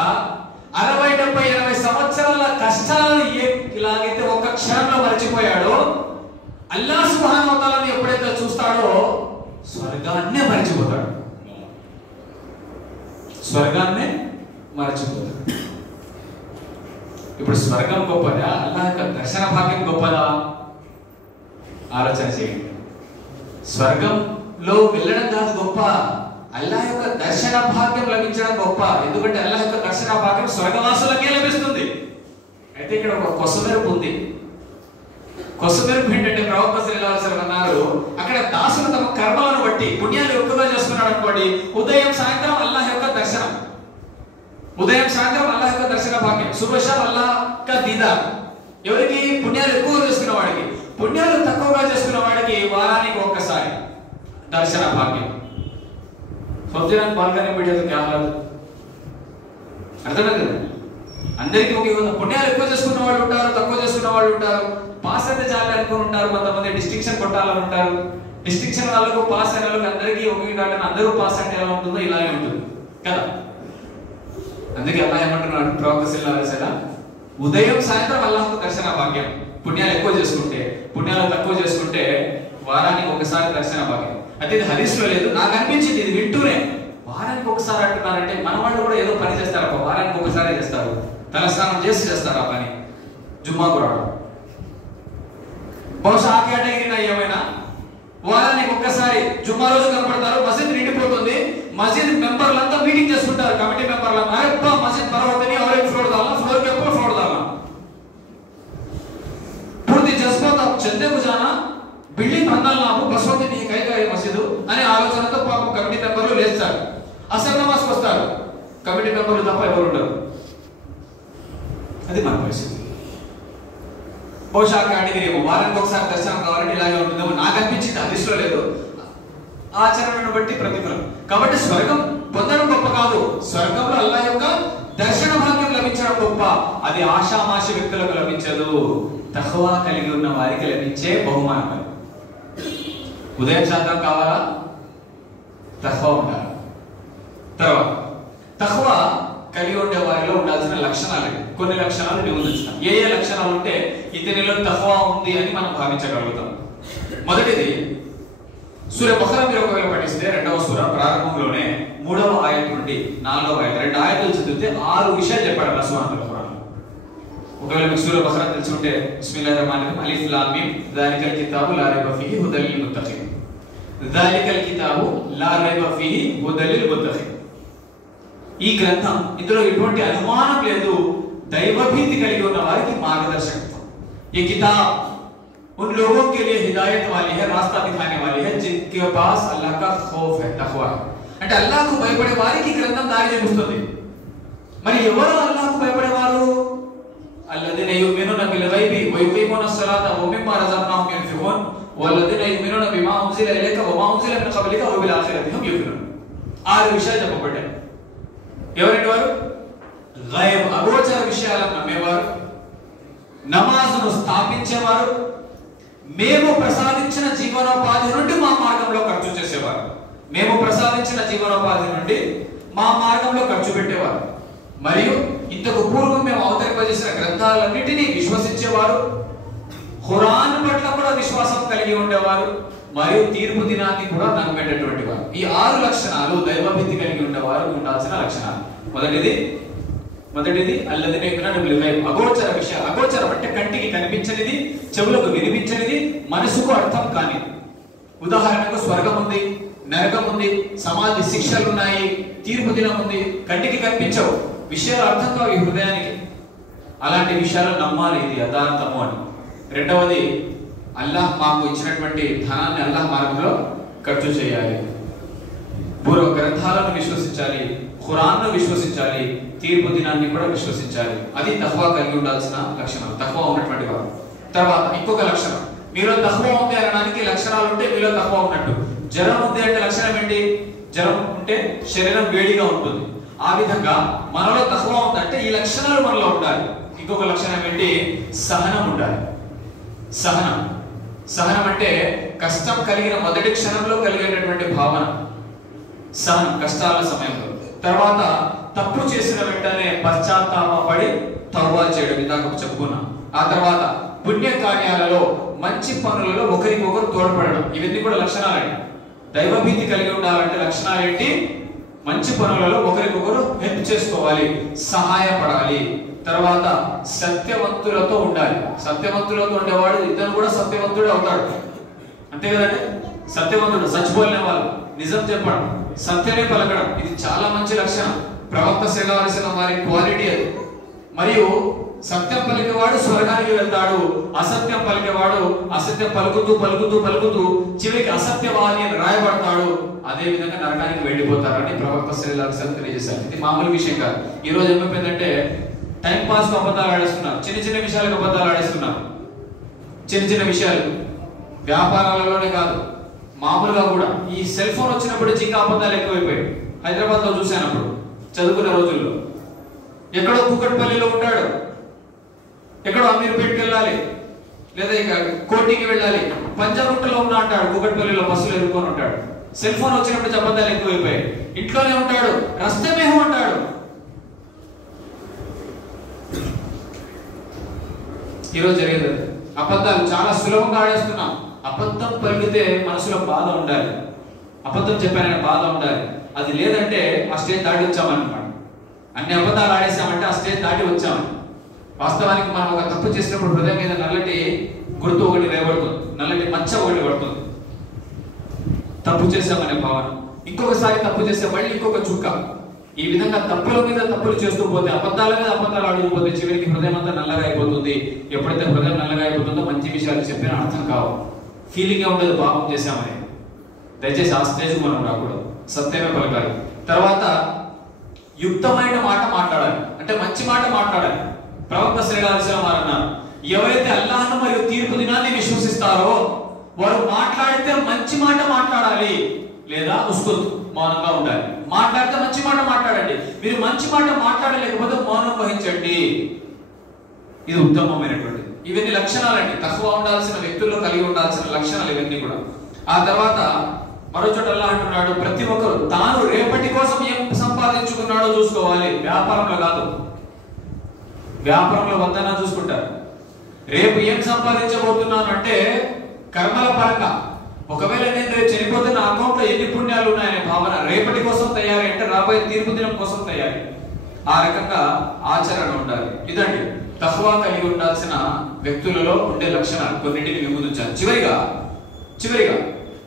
60, 70, 80 సంవత్సరాల కష్టాలు ఇలాగైతే ఒక్క క్షణంలో మర్చిపోయాడో, అల్లాహ్ సుబ్హానహు వ తఆలాని ఎప్పుడైతే చూస్తాడో స్వర్గాన్నే మర్చిపోతాడు. ఇప్పుడు స్వర్గం గొప్పదా, అల్లాహ్ యొక్క దర్శన భాగ్యం గొప్పదా? ఆలోచన చేయండి. స్వర్గంలో వెళ్ళడం కాదు గొప్ప, అల్లాహ్ యొక్క దర్శన భాగ్యం లభించడం గొప్ప. ఎందుకంటే అల్లాహ్ యొక్క దర్శన భాగ్యం స్వర్గవాసులకే లభిస్తుంది. అయితే ఇక్కడ ఒక కొసమెరుపు ఉంది. కొసమెరుపు ఏంటంటే ప్రవక్త సల్లల్లాహు అలైహి వసల్లం అన్నారు, అక్కడ దాసులు తమ కర్మలను బట్టి పుణ్యాలు ఎక్కువగా చేసుకున్నాడు అనుకోండి, ఉదయం సాయంత్రం అల్లాహ్ యొక్క దర్శనం, ఉదయం సాయంత్రం అల్లాహ్ యొక్క దర్శన భాగ్యం, సుబహ్ షామ్ అల్లాహ్ కా దీదార్. ఎవరికి? పుణ్యాలు ఎక్కువగా చేసుకున్న వాడికి. పుణ్యాలు తక్కువగా చేసుకున్న వాడికి వారానికి ఒక్కసారి దర్శన భాగ్యం. సబ్జరాన్ బాల్కనీ మీడియాతో క్యా హాలత్, అర్థమైంది కదా? అందరికీ ఒకే విధంగా పుణ్యాలు ఎక్కువ చేసుకున్న వాళ్ళు ఉంటారు, తక్కువ చేసుకున్న వాళ్ళు ఉంటారు. పాస్ అయితే చాలు అనుకుని ఉంటారు, కొంతమంది డిస్టింక్షన్ కొట్టాలని ఉంటారు. డిస్టింక్షన్ వాళ్ళకు పాస్ అయిన వాళ్ళకి అందరికీ ఒకే కాదని అందరూ పాస్ అంటే ఎలా ఉంటుందో ఇలాగే ఉంటుంది కదా. అందుకే అల్లాహ్ ఏమంటున్నాడు ప్రవక్త సల్లల్లాహు అలైహి వసల్లం, ఉదయం సాయంత్రం అల్లాహ్కు దర్శన భాగ్యం. పుణ్యాలు ఎక్కువ చేసుకుంటే, పుణ్యాలు తక్కువ చేసుకుంటే వారానికి ఒకసారి దర్శన భాగ్యం. అయితే ఇది హదీస్లో లేదు, నాకు అనిపించింది ఇది వింటూనే. వారానికి ఒకసారి అంటున్నారంటే మన వాళ్ళు కూడా ఏదో పని చేస్తారు, వారానికి ఒకసారి చేస్తారు, తలస్నానం చేసి చేస్తారు ఆ పని, జుమ్మాకు రావడం. బహుశా ఆ కేటగిరీనా ఏమైనా వారానికి ఒక్కసారి జుమ్మా రోజు కనపడతారు, మసీద్ నిండిపోతుంది, మసీద్ మెంబర్లంతా మీటింగ్ చేసుకుంటారు, కమిటీ మెంబర్లంతా అరే మసీద్ బరవద్దని ఎవరైనా ఫ్లోర్ దాల్నా, ఫ్లోర్ के ऊपर फ्लोर डालना, పూర్తి జజ్బాత్ आप चंदे को जाना, బిల్డింగ్ అందాలన్నా బస్ होती नहीं కైగా ఈ మసీదు అనే ఆలోచనతో పాపం కమిటీ మెంబర్లు లేస్తారు, అసలు నమాజ్కి వస్తారు, కమిటీ మెంబర్లు తప్ప ఎవరు ఉండరు. అది మన పరిస్థితి. బహుశా కేటగిరీ వారానికి ఒకసారి దర్శనం కావాలంటే ఇలాగే ఉంటుందేమో నాకు అనిపించింది, హదీస్లో లేదు, ఆచరణను బట్టి ప్రతిఫలం. కాబట్టి స్వర్గం పొందడం గొప్ప కాదు, స్వర్గంలో అల్లాహ్ యొక్క దర్శన భాగ్యం లభించడం గొప్ప. అది ఆషామాషి వ్యక్తులకు లభించదు, తఖ్వా కలిగి ఉన్న వారికి లభించే బహుమానం. ఉదయం శాతం కావాలా, తఖ్వా ఉండాలి. తర్వాత తఖ్వా కలిగి ఉండే వారిలో ఉండాల్సిన లక్షణాలు, కొన్ని లక్షణాలు నిబంధించాం. ఏ ఏ లక్షణాలు ఉంటే ఇతనిలో తఖ్వా ఉంది అని మనం భావించగలుగుతాం. మొదటిది సూర బఖరా మీరు ఒకవేళ పఠిస్తే 2వ సూర ప్రారంభంలోనే 3వ ఆయత్ నుండి 4వ ఆయత్ 2 ఆయతులు చదివితే 6 విషయాలు చెప్పాడు అల్లాహ్ సుబ్హానహు వ తఆలా. ఒకవేళ మీకు సూర బఖరా తెలుసుంటే బిస్మిల్లాహిర్ రహమానిర్ రహీం అలిఫ్ లామ్ మీమ్ జాలికల్ కితాబు లా రైబ ఫీహి హుదల్ లిల్ ముత్తఖీన్. జాలికల్ కితాబు లా రైబ ఫీహి హుదల్ లిల్ ముత్తఖీన్. ఈ గ్రంథం, ఇందులో ఎటువంటి అనుమానం లేదు, దైవభీతి కలిగి ఉన్న వారికి మార్గదర్శకత్వం. ఈ కితాబ్ उन लोगों के लिए हिदायत वाली है, रास्ता दिखाने वाली है, जिनके पास अल्लाह का खौफ है, तक़वा. అంటే అల్లాహ్కు భయపడే వారికి గ్రంథం దారి చూపిస్తుంది. మరి ఎవరు అల్లాహ్కు భయపడేవారు? అల్లదీన యుమినూన బిల్ గైబి వ యుకీమూన స్సలాత వ మిమ్మా రజక్నాహుమ్ యున్ఫికూన్ వల్లదీన యుమినూన బిమా ఉంజిల ఇలైక వ మా ఉంజిల మిన్ ఖబ్లిక వ బిల్ ఆఖిరతి హుమ్ యుమినూన్. 6 విషయాలు చెప్పబడ్డాయి. ఎవరంటే వారు? గైబ్ అగోచర విషయాలను నమ్మేవారు, నమాజును స్థాపించేవారు, మేము ప్రసాదించిన జీవనోపాధి నుండి మా మార్గంలో ఖర్చు చేసేవారు, మేము ప్రసాదించిన జీవనోపాధి నుండి మా మార్గంలో ఖర్చు పెట్టేవారు, మరియు ఇంతకు పూర్వం మేము అవతరింపజేసిన గ్రంథాలన్నిటినీ విశ్వసించేవారు, ఖురాన్ పట్ల కూడా విశ్వాసం కలిగి ఉండేవారు, మరియు తీర్పు దినాన్ని కూడా నమ్మేటటువంటి వారు. ఈ 6 లక్షణాలు దైవభీతి కలిగి ఉండేవారు ఉండాల్సిన లక్షణాలు. మొదటిది అల్లదీన యుమినూన బిల్ గైబ్, అగోచర విషయాలు. అగోచరం అంటే కంటికి కనిపించనిది, చెవులకు వినిపించనిది, మనసుకు అర్థం కాని. ఉదాహరణకు స్వర్గం ఉంది, నరకం ఉంది, సమాధి శిక్షలు ఉన్నాయి, తీర్పు దినం ఉంది, కంటికి కనిపించవు, విషయాలు అర్థం కావు ఈ హృదయానికి. అలాంటి విషయాలు నమ్మాలి, ఇది యథార్థము అని. రెండవది, అల్లాహ్ మాకు ఇచ్చినటువంటి ధనాన్ని అల్లాహ్ మార్గంలో ఖర్చు చేయాలి, పూర్వ గ్రంథాలను విశ్వసించాలి, ఖురాన్ను విశ్వసించాలి, తీర్పు దినాన్ని కూడా విశ్వసించాలి. అది తఖ్వా కలిగి ఉండాల్సిన లక్షణం, తఖ్వా ఉన్నటువంటి వారు. తర్వాత ఇంకొక లక్షణం, మీలో తఖ్వా ఉంది అనడానికి లక్షణాలు ఉంటే మీలో తఖ్వా ఉన్నట్టు. జ్వరం ఉంది అంటే లక్షణం ఏంటి? జ్వరం ఉంటే శరీరం వేడిగా ఉంటుంది. ఆ విధంగా మనలో తఖ్వా ఉందంటే ఈ లక్షణాలు మనలో ఉండాలి. ఇంకొక లక్షణం ఏంటి? సహనం ఉండాలి. సహనం అంటే కష్టం కలిగిన మొదటి క్షణంలో కలిగేటటువంటి భావన, సహనం కష్టాల సమయంలో. తర్వాత తప్పు చేసిన వెంటనే పశ్చాత్తాపపడి తౌబా చేయడం, ఇందాక చెప్పుకున్నాం. ఆ తర్వాత పుణ్య కార్యాలలో, మంచి పనులలో ఒకరికొకరు తోడ్పడడం, ఇవన్నీ కూడా లక్షణాలండి. దైవభీతి కలిగి ఉండాలంటే లక్షణాలు ఏంటి? మంచి పనులలో ఒకరికొకరు హెల్ప్ చేసుకోవాలి, సహాయపడాలి. తర్వాత సత్యవంతులతో ఉండాలి. సత్యవంతులతో ఉండేవాడు ఇద్దరు కూడా సత్యవంతుడు అవుతాడు, అంతే కదండి. సత్యవంతుడు, చచ్చిపోలేని వాళ్ళు, నిజం చెప్పడం, సత్యమే పలకడం, ఇది చాలా మంచి లక్షణం. ప్రవక్త సేవవలసిన వారి క్వాలిటీ అది. మరియు సత్యం పలికేవాడు స్వర్గానికి వెళ్తాడు, అసత్యం పలికేవాడు అసత్యం పలుకుతూ చివరికి అసత్యవాది అని రాయబడతాడు, అదే విధంగా నరకానికి వెళ్ళిపోతారని ప్రవక్త సేవలు తెలియజేశారు. ఇది మామూలు విషయం కాదు. ఈ రోజు ఏమైపోయిందంటే టైం పాస్ అబద్ధాలు ఆడేస్తున్నారు, చిన్న విషయాలకు అబద్ధాలు ఆడేస్తున్నారు. చిన్న విషయాలు వ్యాపారాలలోనే కాదు, మామూలుగా కూడా. ఈ సెల్ ఫోన్ వచ్చినప్పుడు ఇంకా అబద్ధాలు ఎక్కువైపోయాయి. హైదరాబాద్ లో చూశానప్పుడు, చదువుకునే రోజుల్లో, ఎక్కడో కూకట్పల్లిలో ఉంటాడు, ఎక్కడో అమీర్పేట్కి వెళ్ళాలి, లేదా ఇక కోటికి వెళ్ళాలి, పంజాగుట్టలో ఉన్నా అంటాడు, కూకట్పల్లిలో బస్సులు ఎదుర్కొని ఉంటాడు. సెల్ ఫోన్ వచ్చినప్పుడు అబద్ధాలు ఎక్కువైపోయాయి. ఇంట్లోనే ఉంటాడు, రస్తే మేహం అంటాడు. ఈరోజు జరిగేది అబద్ధాలు చాలా సులభంగా ఆడేస్తున్నాం. అబద్ధం పలికితే మనసులో బాధ ఉండాలి, అబద్ధం చెప్పాననే బాధ ఉండాలి. అది లేదంటే ఆ స్టేజ్ దాటి వచ్చామన్నమాట. అన్ని అబద్ధాలు ఆడేసామంటే ఆ స్టేజ్ దాటి వచ్చామని. వాస్తవానికి మనం ఒక తప్పు చేసినప్పుడు హృదయం మీద నల్లటి గుర్తు ఒకటి రేపడుతుంది, నల్లటి మచ్చ ఒకటి పడుతుంది, తప్పు చేసామనే భావన. ఇంకొకసారి తప్పు చేస్తే మళ్ళీ ఇంకొక చుక్క. ఈ విధంగా తప్పుల మీద తప్పులు చేస్తూ పోతే, అబద్ధాల మీద అబద్ధాలు ఆడుకుపోతే చివరికి హృదయం అంతా నల్లగా అయిపోతుంది. ఎప్పుడైతే హృదయం నల్లగా అయిపోతుందో మంచి విషయాలు చెప్పిన అర్థం కావు, ఫీలింగ్ ఉండదు పాపం చేశామని. దయచేసి ఆ స్టేజ్ మనం రాకూడదు, సత్యమే పలకాలి. తర్వాత యుక్తమైన మాట మాట్లాడాలి, అంటే మంచి మాట మాట్లాడాలి. ప్రవక్త సల్లల్లాహు అలైహి వసల్లం అన్నారు, ఎవరైతే అల్లాహ్ను మరియు తీర్పు దినాన్ని విశ్వసిస్తారో వారు మాట్లాడితే మంచి మాట మాట్లాడాలి, లేదా ఉస్కుత్ మౌనంగా ఉండాలి. మాట్లాడితే మంచి మాట మాట్లాడండి. మీరు మంచి మాట మాట్లాడలేకపోతే మౌనం వహించండి. ఇది ఉత్తమమైనటువంటిది. ఇవన్నీ లక్షణాలండి, తక్కువ ఉండాల్సిన వ్యక్తుల్లో కలిగి ఉండాల్సిన లక్షణాలు ఇవన్నీ కూడా. ఆ తర్వాత మరో చోట అల్లాహ్ అంటున్నాడు, ప్రతి ఒక్కరు తాను రేపటి కోసం ఏం సంపాదించుకున్నాడో చూసుకోవాలి. వ్యాపారంలో కాదు, వ్యాపారంలో వద్దన్నా చూసుకుంటారు. రేపు ఏం సంపాదించబోతున్నాను అంటే కర్మల పరంగా, ఒకవేళ నేను రేపు చనిపోతే నా అకౌంట్ లో ఎన్ని పుణ్యాలు ఉన్నాయనే భావన. రేపటి కోసం తయారీ అంటే రాబోయే తీర్పు దినం కోసం తయారీ. ఆ రకంగా ఆచరణ ఉండాలి. ఇదండి తఖ్వా కలిగి ఉండాల్సిన వ్యక్తులలో ఉండే లక్షణాలు. కొన్నింటిని మీ ముందు ఉంచాను. చివరిగా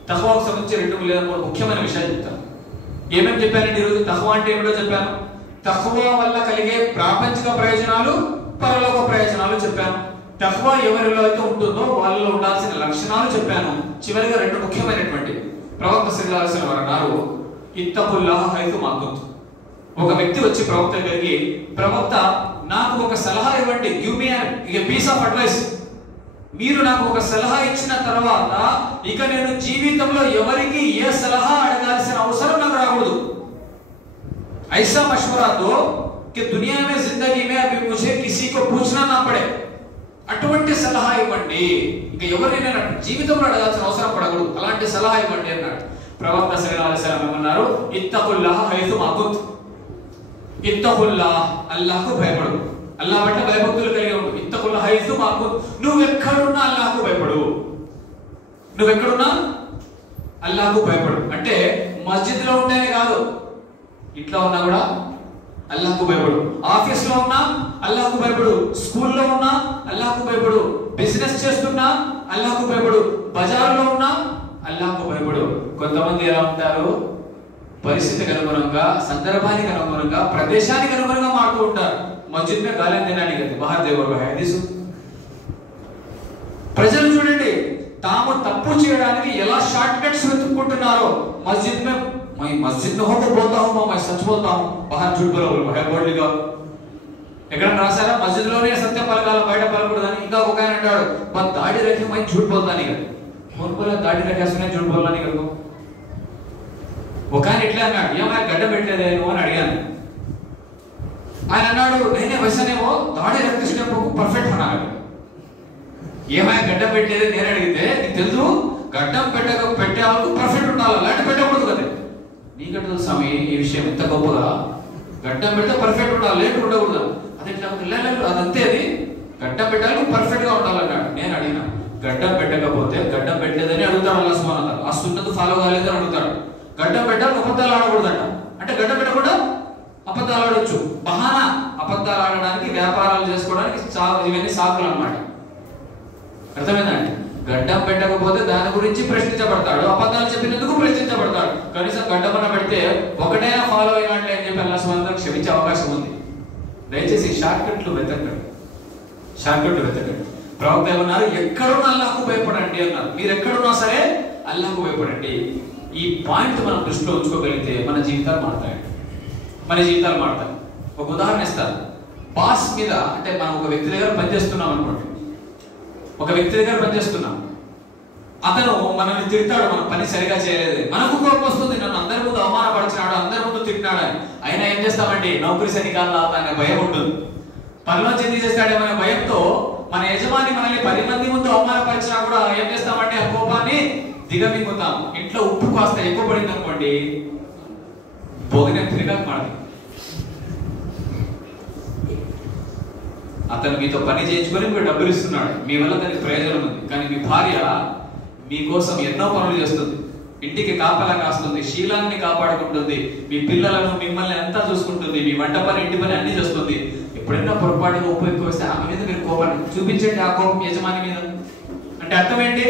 తఖ్వాకు సంబంధించి 2 లేదా 3 ముఖ్యమైన విషయాలు చెప్తాను. ఏమేమి చెప్పానండి ఈరోజు? తఖ్వా అంటే ఏమిటో చెప్పాను. తఖ్వా వల్ల కలిగే ప్రాపంచిక ప్రయోజనాలు, పరలోక ప్రయోజనాలు చెప్పాను. తఖ్వా ఎవరిలో అయితే ఉంటుందో వాళ్ళలో ఉండాల్సిన లక్షణాలు చెప్పాను. చివరిగా 2 ముఖ్యమైనటువంటి ప్రవక్త సల్లల్లాహు అలైహి వసల్లం అన్నారు, ఇత్తఖుల్లాహ హైతుమా కుంతుమ్. ఒక వ్యక్తి వచ్చి ప్రవక్త దగ్గరికి, ప్రవక్త నాకు ఒక సలహా ఇవ్వండి, give me a piece of advice. మీరు నాకు ఒక సలహా ఇచ్చిన తర్వాత ఇక నేను జీవితంలో ఎవరికి ఏ సలహా అడగాల్సిన అవసరం నాకు రాకూడదు. ఐసా మష్వరా దో कि दुनिया में जिंदगी में अभी मुझे किसी को पूछना ना पड़े. అటువంటి సలహా ఇవ్వండి, ఇక ఎవరిని నేను జీవితంలో అడగాల్సిన అవసరం పడకూడదు, అలాంటి సలహా ఇవ్వండి అన్నాడు. ప్రవక్త సల్లల్లాహు అలైహి వసల్లం అన్నారు, ఇత్తఖుల్లాహ హైతుమా కుంత్. ఇత్తఖుల్లాహ్, అల్లాహ్కు భయపడు, అల్లాహ్ అంటే భయభక్తులు కలిగి ఉండు. ఇత్తఖుల్లాహ హైతుమా కుంత్, నువ్వు ఎక్కడున్నా అల్లాహ్కు భయపడు. నువ్వు ఎక్కడున్నా అల్లాహ్కు భయపడు అంటే మస్జిద్ లో ఉంటేనే కాదు, ఇంట్లో ఉన్నా కూడా అల్లాహ్కు భయపడు. ఆఫీస్ లో ఉన్నా అల్లాహ్కు భయపడు, స్కూల్లో ఉన్నా అల్లాహ్కు భయపడు, బిజినెస్ చేస్తున్నా అల్లాహ్కు భయపడు, బజార్లో ఉన్నా అల్లాహ్కు భయపడు. కొంతమంది ఎలా ఉంటారు, పరిస్థితికి అనుగుణంగా, సందర్భానికి అనుగుణంగా, ప్రదేశానికి అనుగుణంగా మారుతూ ఉంటారు. మస్జిద్ మే గాలిన్ దేనాని కహతే, బహార్ దేవో హదీసు. ప్రజలు చూడండి, తాము తప్పు చేయడానికి ఎలా షార్ట్ కట్స్ వెతుక్కుంటున్నారో. మస్జిద్ మే मैं मस्जिद में होकर बोलता हूँ, मैं सच बोलता हूँ, बाहर झूठ बोलो है बोल लिखा. ఎక్కడైనా రాసారా మస్జిద్ లోనే సత్యం పలకాల, బయట పలకూడదని? ఇంకా ఒక ఆయన అంటాడు, బస్ దాడి రఖి मैं झूठ बोलता नहीं कर. कौन बोला दाढ़ी रखे सुने झूठ बोलना नहीं कर? ఒక ఆయన ఇట్లా అన్నాడు, ఏమైనా గడ్డ పెట్టలేదే నువ్వు అని అడిగాను. ఆయన అన్నాడు, నేనే వసనేమో దాడి రక్తిస్తే పర్ఫెక్ట్ అన్నాడు. ఏమైనా గడ్డ పెట్టలేదే నేను అడిగితే, నీకు తెలుసు గడ్డం పెట్టే వాళ్ళకు పర్ఫెక్ట్ ఉండాలి, అలాంటి పెట్టకూడదు కదా. నీకంటే స్వామి ఈ విషయం ఎంత గొప్పగా, గడ్డం పెడితే పర్ఫెక్ట్ ఉండాలి, లేట్ ఉండకూడదు. అది ఇట్లా అదంతే, అది గడ్డం పెట్టాలి పర్ఫెక్ట్ గా ఉండాలన్నాడు. నేను అడిగిన, గడ్డం పెట్టకపోతే గడ్డం పెట్టలేదని అడుగుతాడు అల్లాహ్ సుబ్హానహు వ తఆలా, ఆ సున్నతు ఫాలో కాలేదని అడుగుతాడు. గడ్డం పెట్టాలి, అబద్ధాలు ఆడకూడదంట. అంటే గడ్డం పెట్టకుండా అబద్ధాలు ఆడొచ్చు, బహానా. అబద్ధాలు ఆడడానికి, వ్యాపారాలు చేసుకోవడానికి ఇవన్నీ సాకులు అన్నమాట. అర్థమైందండి? గడ్డం పెట్టకపోతే దాని గురించి ప్రశ్నించబడతాడు, అబద్ధాలు చెప్పినందుకు ప్రశ్నించబడతాడు. కనీసం గడ్డమన్న పెడితే ఒకటైనా ఫాలో అయినట్లే అని చెప్పి అల్లాహ్ సుబ్హానహు వ తఆలా క్షమించే అవకాశం ఉంది. దయచేసి షార్ట్ కట్లు వెతకండి. ప్రవక్త ఏమన్నారు, ఎక్కడున్నా అల్లాహ్కు భయపడండి అన్నారు. మీరు ఎక్కడున్నా సరే అల్లాహ్కు భయపడండి. ఈ పాయింట్ మనం దృష్టిలో ఉంచుకోగలిగితే మన జీవితాలు మారుతాయి. ఒక ఉదాహరణ ఇస్తాను. బాస్ మీద, అంటే మనం ఒక వ్యక్తి దగ్గర పనిచేస్తున్నాం అనుకోండి, అతను మనల్ని తిడతాడు, మన పని సరిగా చేయలేదు, మనకు కోపం వస్తుంది, నన్ను అందరి ముందు అవమానపరిచినాడు, అందరి ముందు తిట్టినాడని. అయినా ఏం చేస్తామండి, నౌకరీ సరికాదు అనే భయం ఉంటుంది. పనిలోంచి తీసేస్తాడేమనే భయంతో మన యజమాని మనల్ని 10 మంది ముందు అవమానపరిచినా కూడా ఏం చేస్తామంటే ఆ కోపాన్ని దిగమింగుతాం. ఇంట్లో ఉప్పు కాస్త ఎక్కువ పడింది అనుకోండి, భోగిన తిరగక మాడదు. అతను మీతో పని చేయించుకొని మీకు డబ్బులు ఇస్తున్నాడు, మీ వల్ల దానికి ప్రయోజనం ఉంది. కానీ మీ భార్య మీకోసం ఎన్నో పనులు చేస్తుంది, ఇంటికి కాపలా కాస్తుంది, శీలాన్ని కాపాడుకుంటుంది, మీ పిల్లలను మిమ్మల్ని అంతా చూసుకుంటుంది, మీ వంట పని ఇంటి పని అన్ని చేస్తుంది. ఎప్పుడైనా పొరపాటుగా ఉప్పు ఎక్కువ వస్తే ఆమె మీద మీరు కోపాన్ని చూపించండి, ఆ కోపం యజమాని మీద. అంటే అర్థం ఏంటి?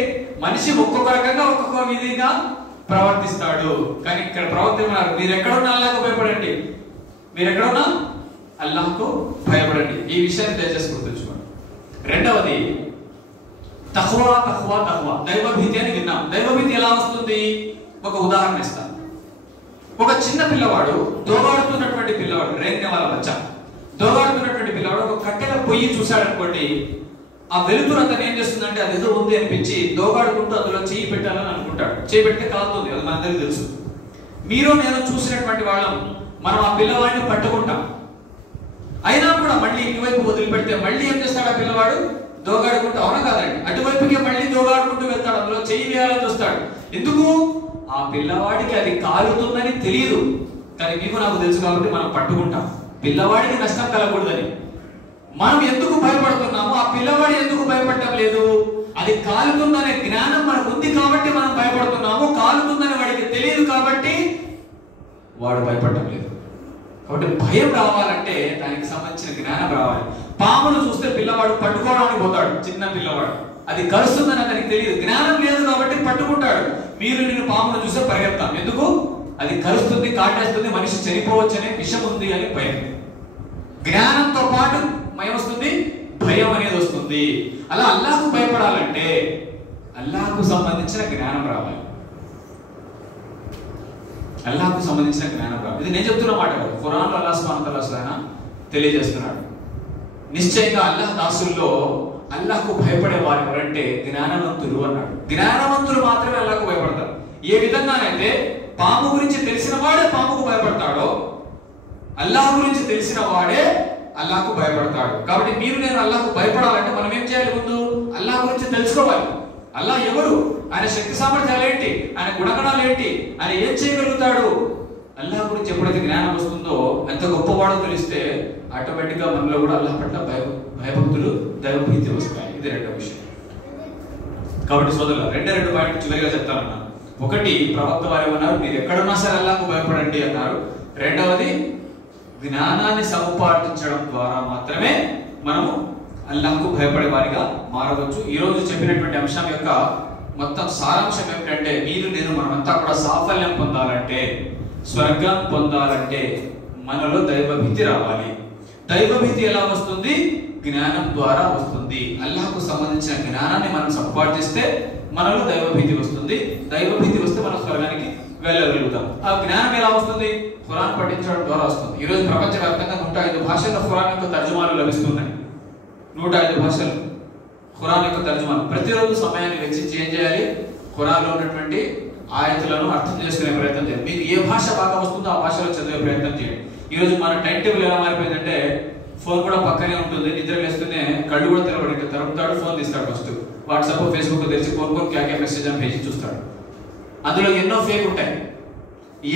మనిషి ఒక్కొక్క రకంగా ఒక్కొక్క విధిగా ప్రవర్తిస్తాడు. కానీ ఇక్కడ ప్రవర్తిస్తున్నారు, మీరు ఎక్కడున్నా అల్లాహ్కు భయపడండి, మీరు ఎక్కడున్నా అల్లాహ్కు భయపడండి. ఈ విషయాన్ని దయచేసి గుర్తుంచుకోండి. రెండవది తఖ్వా. తఖ్వా తఖ్వా దైవభీతి అని విన్నాం. దైవభీతి ఎలా వస్తుంది? ఒక ఉదాహరణ ఇస్తాను. ఒక చిన్న పిల్లవాడు, దోగాడుతున్నటువంటి పిల్లవాడు, రేంగ వాళ్ళ బచ్చా, దోగాడుతున్నటువంటి పిల్లవాడు ఒక కట్టెల పొయ్యి చూశాడు అనుకోండి, ఆ వెలుతురు అతను ఏం చేస్తుందంటే అది ఏదో ఉంది అనిపించి దోగాడుకుంటూ అందులో చేయి పెట్టాలని అనుకుంటాడు. చేయి పెడితే కాలుతుంది, అది మనందరికీ తెలుసు. మీరు నేను చూసినటువంటి వాళ్ళం, మనం ఆ పిల్లవాడిని పట్టుకుంటాం, అయినా కూడా మళ్ళీ ఇటువైపు వదిలిపెడితే మళ్ళీ ఏం చేస్తాడు ఆ పిల్లవాడు? దోగాడుకుంటూ, అవునా కాదండి, అటువైపుకే మళ్ళీ దోగాడుకుంటూ వెళ్తాడు, అందులో చేయి వేయాలని చూస్తాడు. ఎందుకు? ఆ పిల్లవాడికి అది కాలుతుందని తెలియదు, కానీ మీకు నాకు తెలుసు కాబట్టి మనం పట్టుకుంటాం, పిల్లవాడికి నష్టం కలగకూడదని. మనం ఎందుకు భయపడుతున్నాము? ఆ పిల్లవాడు ఎందుకు భయపడటం లేదు? అది కాలుతుందనే జ్ఞానం మనకు ఉంది కాబట్టి మనం భయపడుతున్నాము. కాలుతుందని వాడికి తెలియదు కాబట్టి వాడు భయపడటం లేదు. కాబట్టి భయం రావాలంటే దానికి సంబంధించిన జ్ఞానం రావాలి. పామును చూస్తే పిల్లవాడు పట్టుకోవడానికి పోతాడు, చిన్న పిల్లవాడు, అది కలుస్తుందని అతనికి తెలియదు, జ్ఞానం లేదు కాబట్టి పట్టుకుంటాడు. మీరు నేను పామును చూస్తే పరిగెత్తాం, ఎందుకు? అది కలుస్తుంది, కాటేస్తుంది, మనిషి చనిపోవచ్చనే విషం ఉంది అని భయం. జ్ఞానంతో పాటు ఏమొస్తుంది? భయం అనేది వస్తుంది. అలా అల్లాహ్కు భయపడాలంటే అల్లాహ్కు సంబంధించిన జ్ఞానం రావాలి. అల్లాహ్కు సంబంధించిన జ్ఞానం రావాలి. ఇది నేను చెప్తున్న మాట కాదు, ఖురాన్లో అల్లాహ్ సుబ్హానహు వ తఆలా తెలియజేస్తున్నాడు. నిశ్చయంగా అల్లాహ్ దాసుల్లో అల్లాహ్కు భయపడే వారు ఎవరంటే జ్ఞానవంతులు అన్నాడు. జ్ఞానవంతులు మాత్రమే అల్లాహ్కు భయపడతారు. ఏ విధంగానైతే పాము గురించి తెలిసిన వాడే పాముకు భయపడతాడో, అల్లాహ్ గురించి తెలిసిన వాడే అల్లాహ్కు భయపడతాడు. కాబట్టి మీరు నేను అల్లాహ్కు భయపడాలంటే మనం ఏం చేయాలి? ముందు అల్లాహ్ గురించి తెలుసుకోవాలి. అల్లాహ్ ఎవరు, ఆయన శక్తి సామర్థ్యాలు ఏంటి, ఆయన గుణగణాలు ఏంటి, ఆయన ఏం చేయగలుగుతాడు. అల్లాహ్ గురించి ఎప్పుడైతే జ్ఞానం వస్తుందో, ఎంత గొప్పవాడో తెలిస్తే ఆటోమేటిక్ గా మనలో కూడా అల్లాహ్ పట్ల భయభక్తులు, దైవభీతి వస్తాయి. ఇది రెండో విషయం. కాబట్టి సోదరులు, రెండు పాయింట్లు చివరిగా చెప్తానన్నాను. ఒకటి, ప్రవక్త వారు ఏమన్నారు? మీరు ఎక్కడున్నా సరే అల్లాహ్కు భయపడండి అన్నారు. రెండవది, జ్ఞానాన్ని సముపార్జించడం ద్వారా మాత్రమే మనము అల్లాహ్కు భయపడే వారిగా మారవచ్చు. ఈ రోజు చెప్పినటువంటి అంశం యొక్క మొత్తం సారాంశం ఏమిటంటే, మీరు నేను మనమంతా కూడా సాఫల్యం పొందాలంటే, స్వర్గం పొందాలంటే మనలో దైవభీతి రావాలి. దైవభీతి ఎలా వస్తుంది? జ్ఞానం ద్వారా వస్తుంది. అల్లాహ్కు సంబంధించిన జ్ఞానాన్ని మనం సంపాదిస్తే మనలో దైవభీతి వస్తుంది. దైవభీతి వస్తే మనం స్వర్గానికి వెళ్ళగలుగుతాం. ఆ జ్ఞానం ఎలా వస్తుంది? ఖురాన్ పఠించడం ద్వారా వస్తుంది. ఈ రోజు ప్రపంచవ్యాప్తంగా 105 భాషల్లో ఖురాన్ యొక్క తర్జుమాలు లభిస్తున్నాయి. 105 భాషలు ఖురాన్ యొక్క తర్జుమాలు. ప్రతిరోజు సమయాన్ని వెచ్చించి ఏం చేయాలి? ఖురాన్లో ఉన్నటువంటి ఆయతులను అర్థం చేసుకునే ప్రయత్నం చేయండి. మీకు ఏ భాష బాగా వస్తుందో ఆ భాషలో చదివే ప్రయత్నం చేయండి. ఈ రోజు మన టైం టేబుల్ ఎలా మారిపోయిందంటే, ఫోన్ కూడా పక్కనే ఉంటుంది, నిద్ర లేస్తూనే కళ్ళు కూడా తెరబడి తరుపుతాడు, ఫోన్ తీస్తాడు, ఫస్ట్ వాట్సాప్ ఫేస్బుక్ తెరిచి కోరుకొని క్యాకే మెసేజ్ అని పేజీ చూస్తాడు. అందులో ఎన్నో ఫేక్ ఉంటాయి,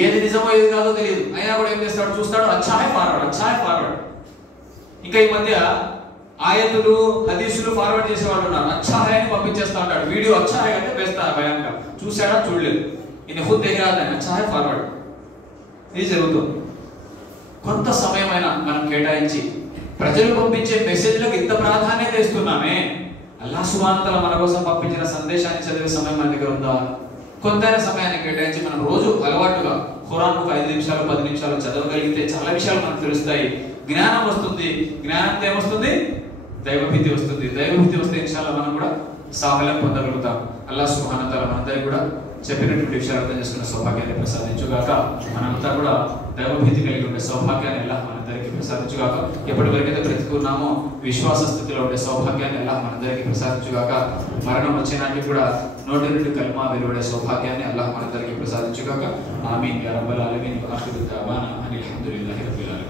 ఏది నిజమో ఏది కాదో తెలియదు. అయినా కూడా ఏం చేస్తాడు? చూస్తాడు, అచ్చాయ్ ఫార్వర్డ్. ఇంకా ఈ మధ్య ఆయతులు హదీసులు ఫార్వర్డ్ చేసేవాళ్ళు ఉన్నారు. అచ్చాయ్ అని పంపించేస్తా ఉంటాడు. వీడియో అచ్చాయ్ అంటే వేస్తారు భయంగా, చూసాడా చూడలేదు, ఇది ఖుద్ దేఖరాదని అచ్చాయ్ ఫార్వర్డ్. ఇది జరుగుతుంది. కొంత సమయమైనా మనం కేటాయించి ప్రజలు పంపించే మెసేజ్లకు ఇంత ప్రాధాన్యత ఇస్తున్నామే, అల్లాహ్ సుబ్హానహు వ తఆలా మన కోసం పంపించిన సందేశాన్ని చదివే సమయం మన దగ్గర ఉందా? కొంతైనా సమయాన్ని కేటాయించి మనం రోజు అలవాటుగా ఖురాన్ 5 నిమిషాలు 10 నిమిషాలు చదవగలిగితే చాలా విషయాలు మనకు తెలుస్తాయి. జ్ఞానం వస్తుంది. జ్ఞానంతో ఏమొస్తుంది? దైవభీతి వస్తుంది. దైవభీతి వస్తే ఇన్షాల్లాహ్ మనం కూడా సాఫల్యం పొందగలుగుతాం. అల్లాహ్ సుబ్హానహు వ తఆలా మనందరికీ కూడా చెప్పినటువంటి విషయాలు అర్థం చేసుకున్న సౌభాగ్యాన్ని ప్రసాదించుగాక. మనంతా కూడా దైవభీతి కలిగి ఉండే సౌభాగ్యాన్ని అల్లాహ్ మనందరికీ ప్రసాదించుగాక. ఎప్పటివరకైతే బ్రతికున్నామో విశ్వాస స్థితిలో ఉండే సౌభాగ్యాన్ని అల్లాహ్ మనందరికీ ప్రసాదించుగాక. మరణం వచ్చినానికి కూడా నోటి నుండి కల్మా వెలువడే సౌభాగ్యాన్ని అల్లాహ్ మనందరికీ ప్రసాదించుగాక. ఆమీన్ యా రబ్బల్ ఆలమీన్. ఆఖిరు దఅవానా అనిల్ హమ్దులిల్లాహి రబ్బిల్ ఆలమీన్.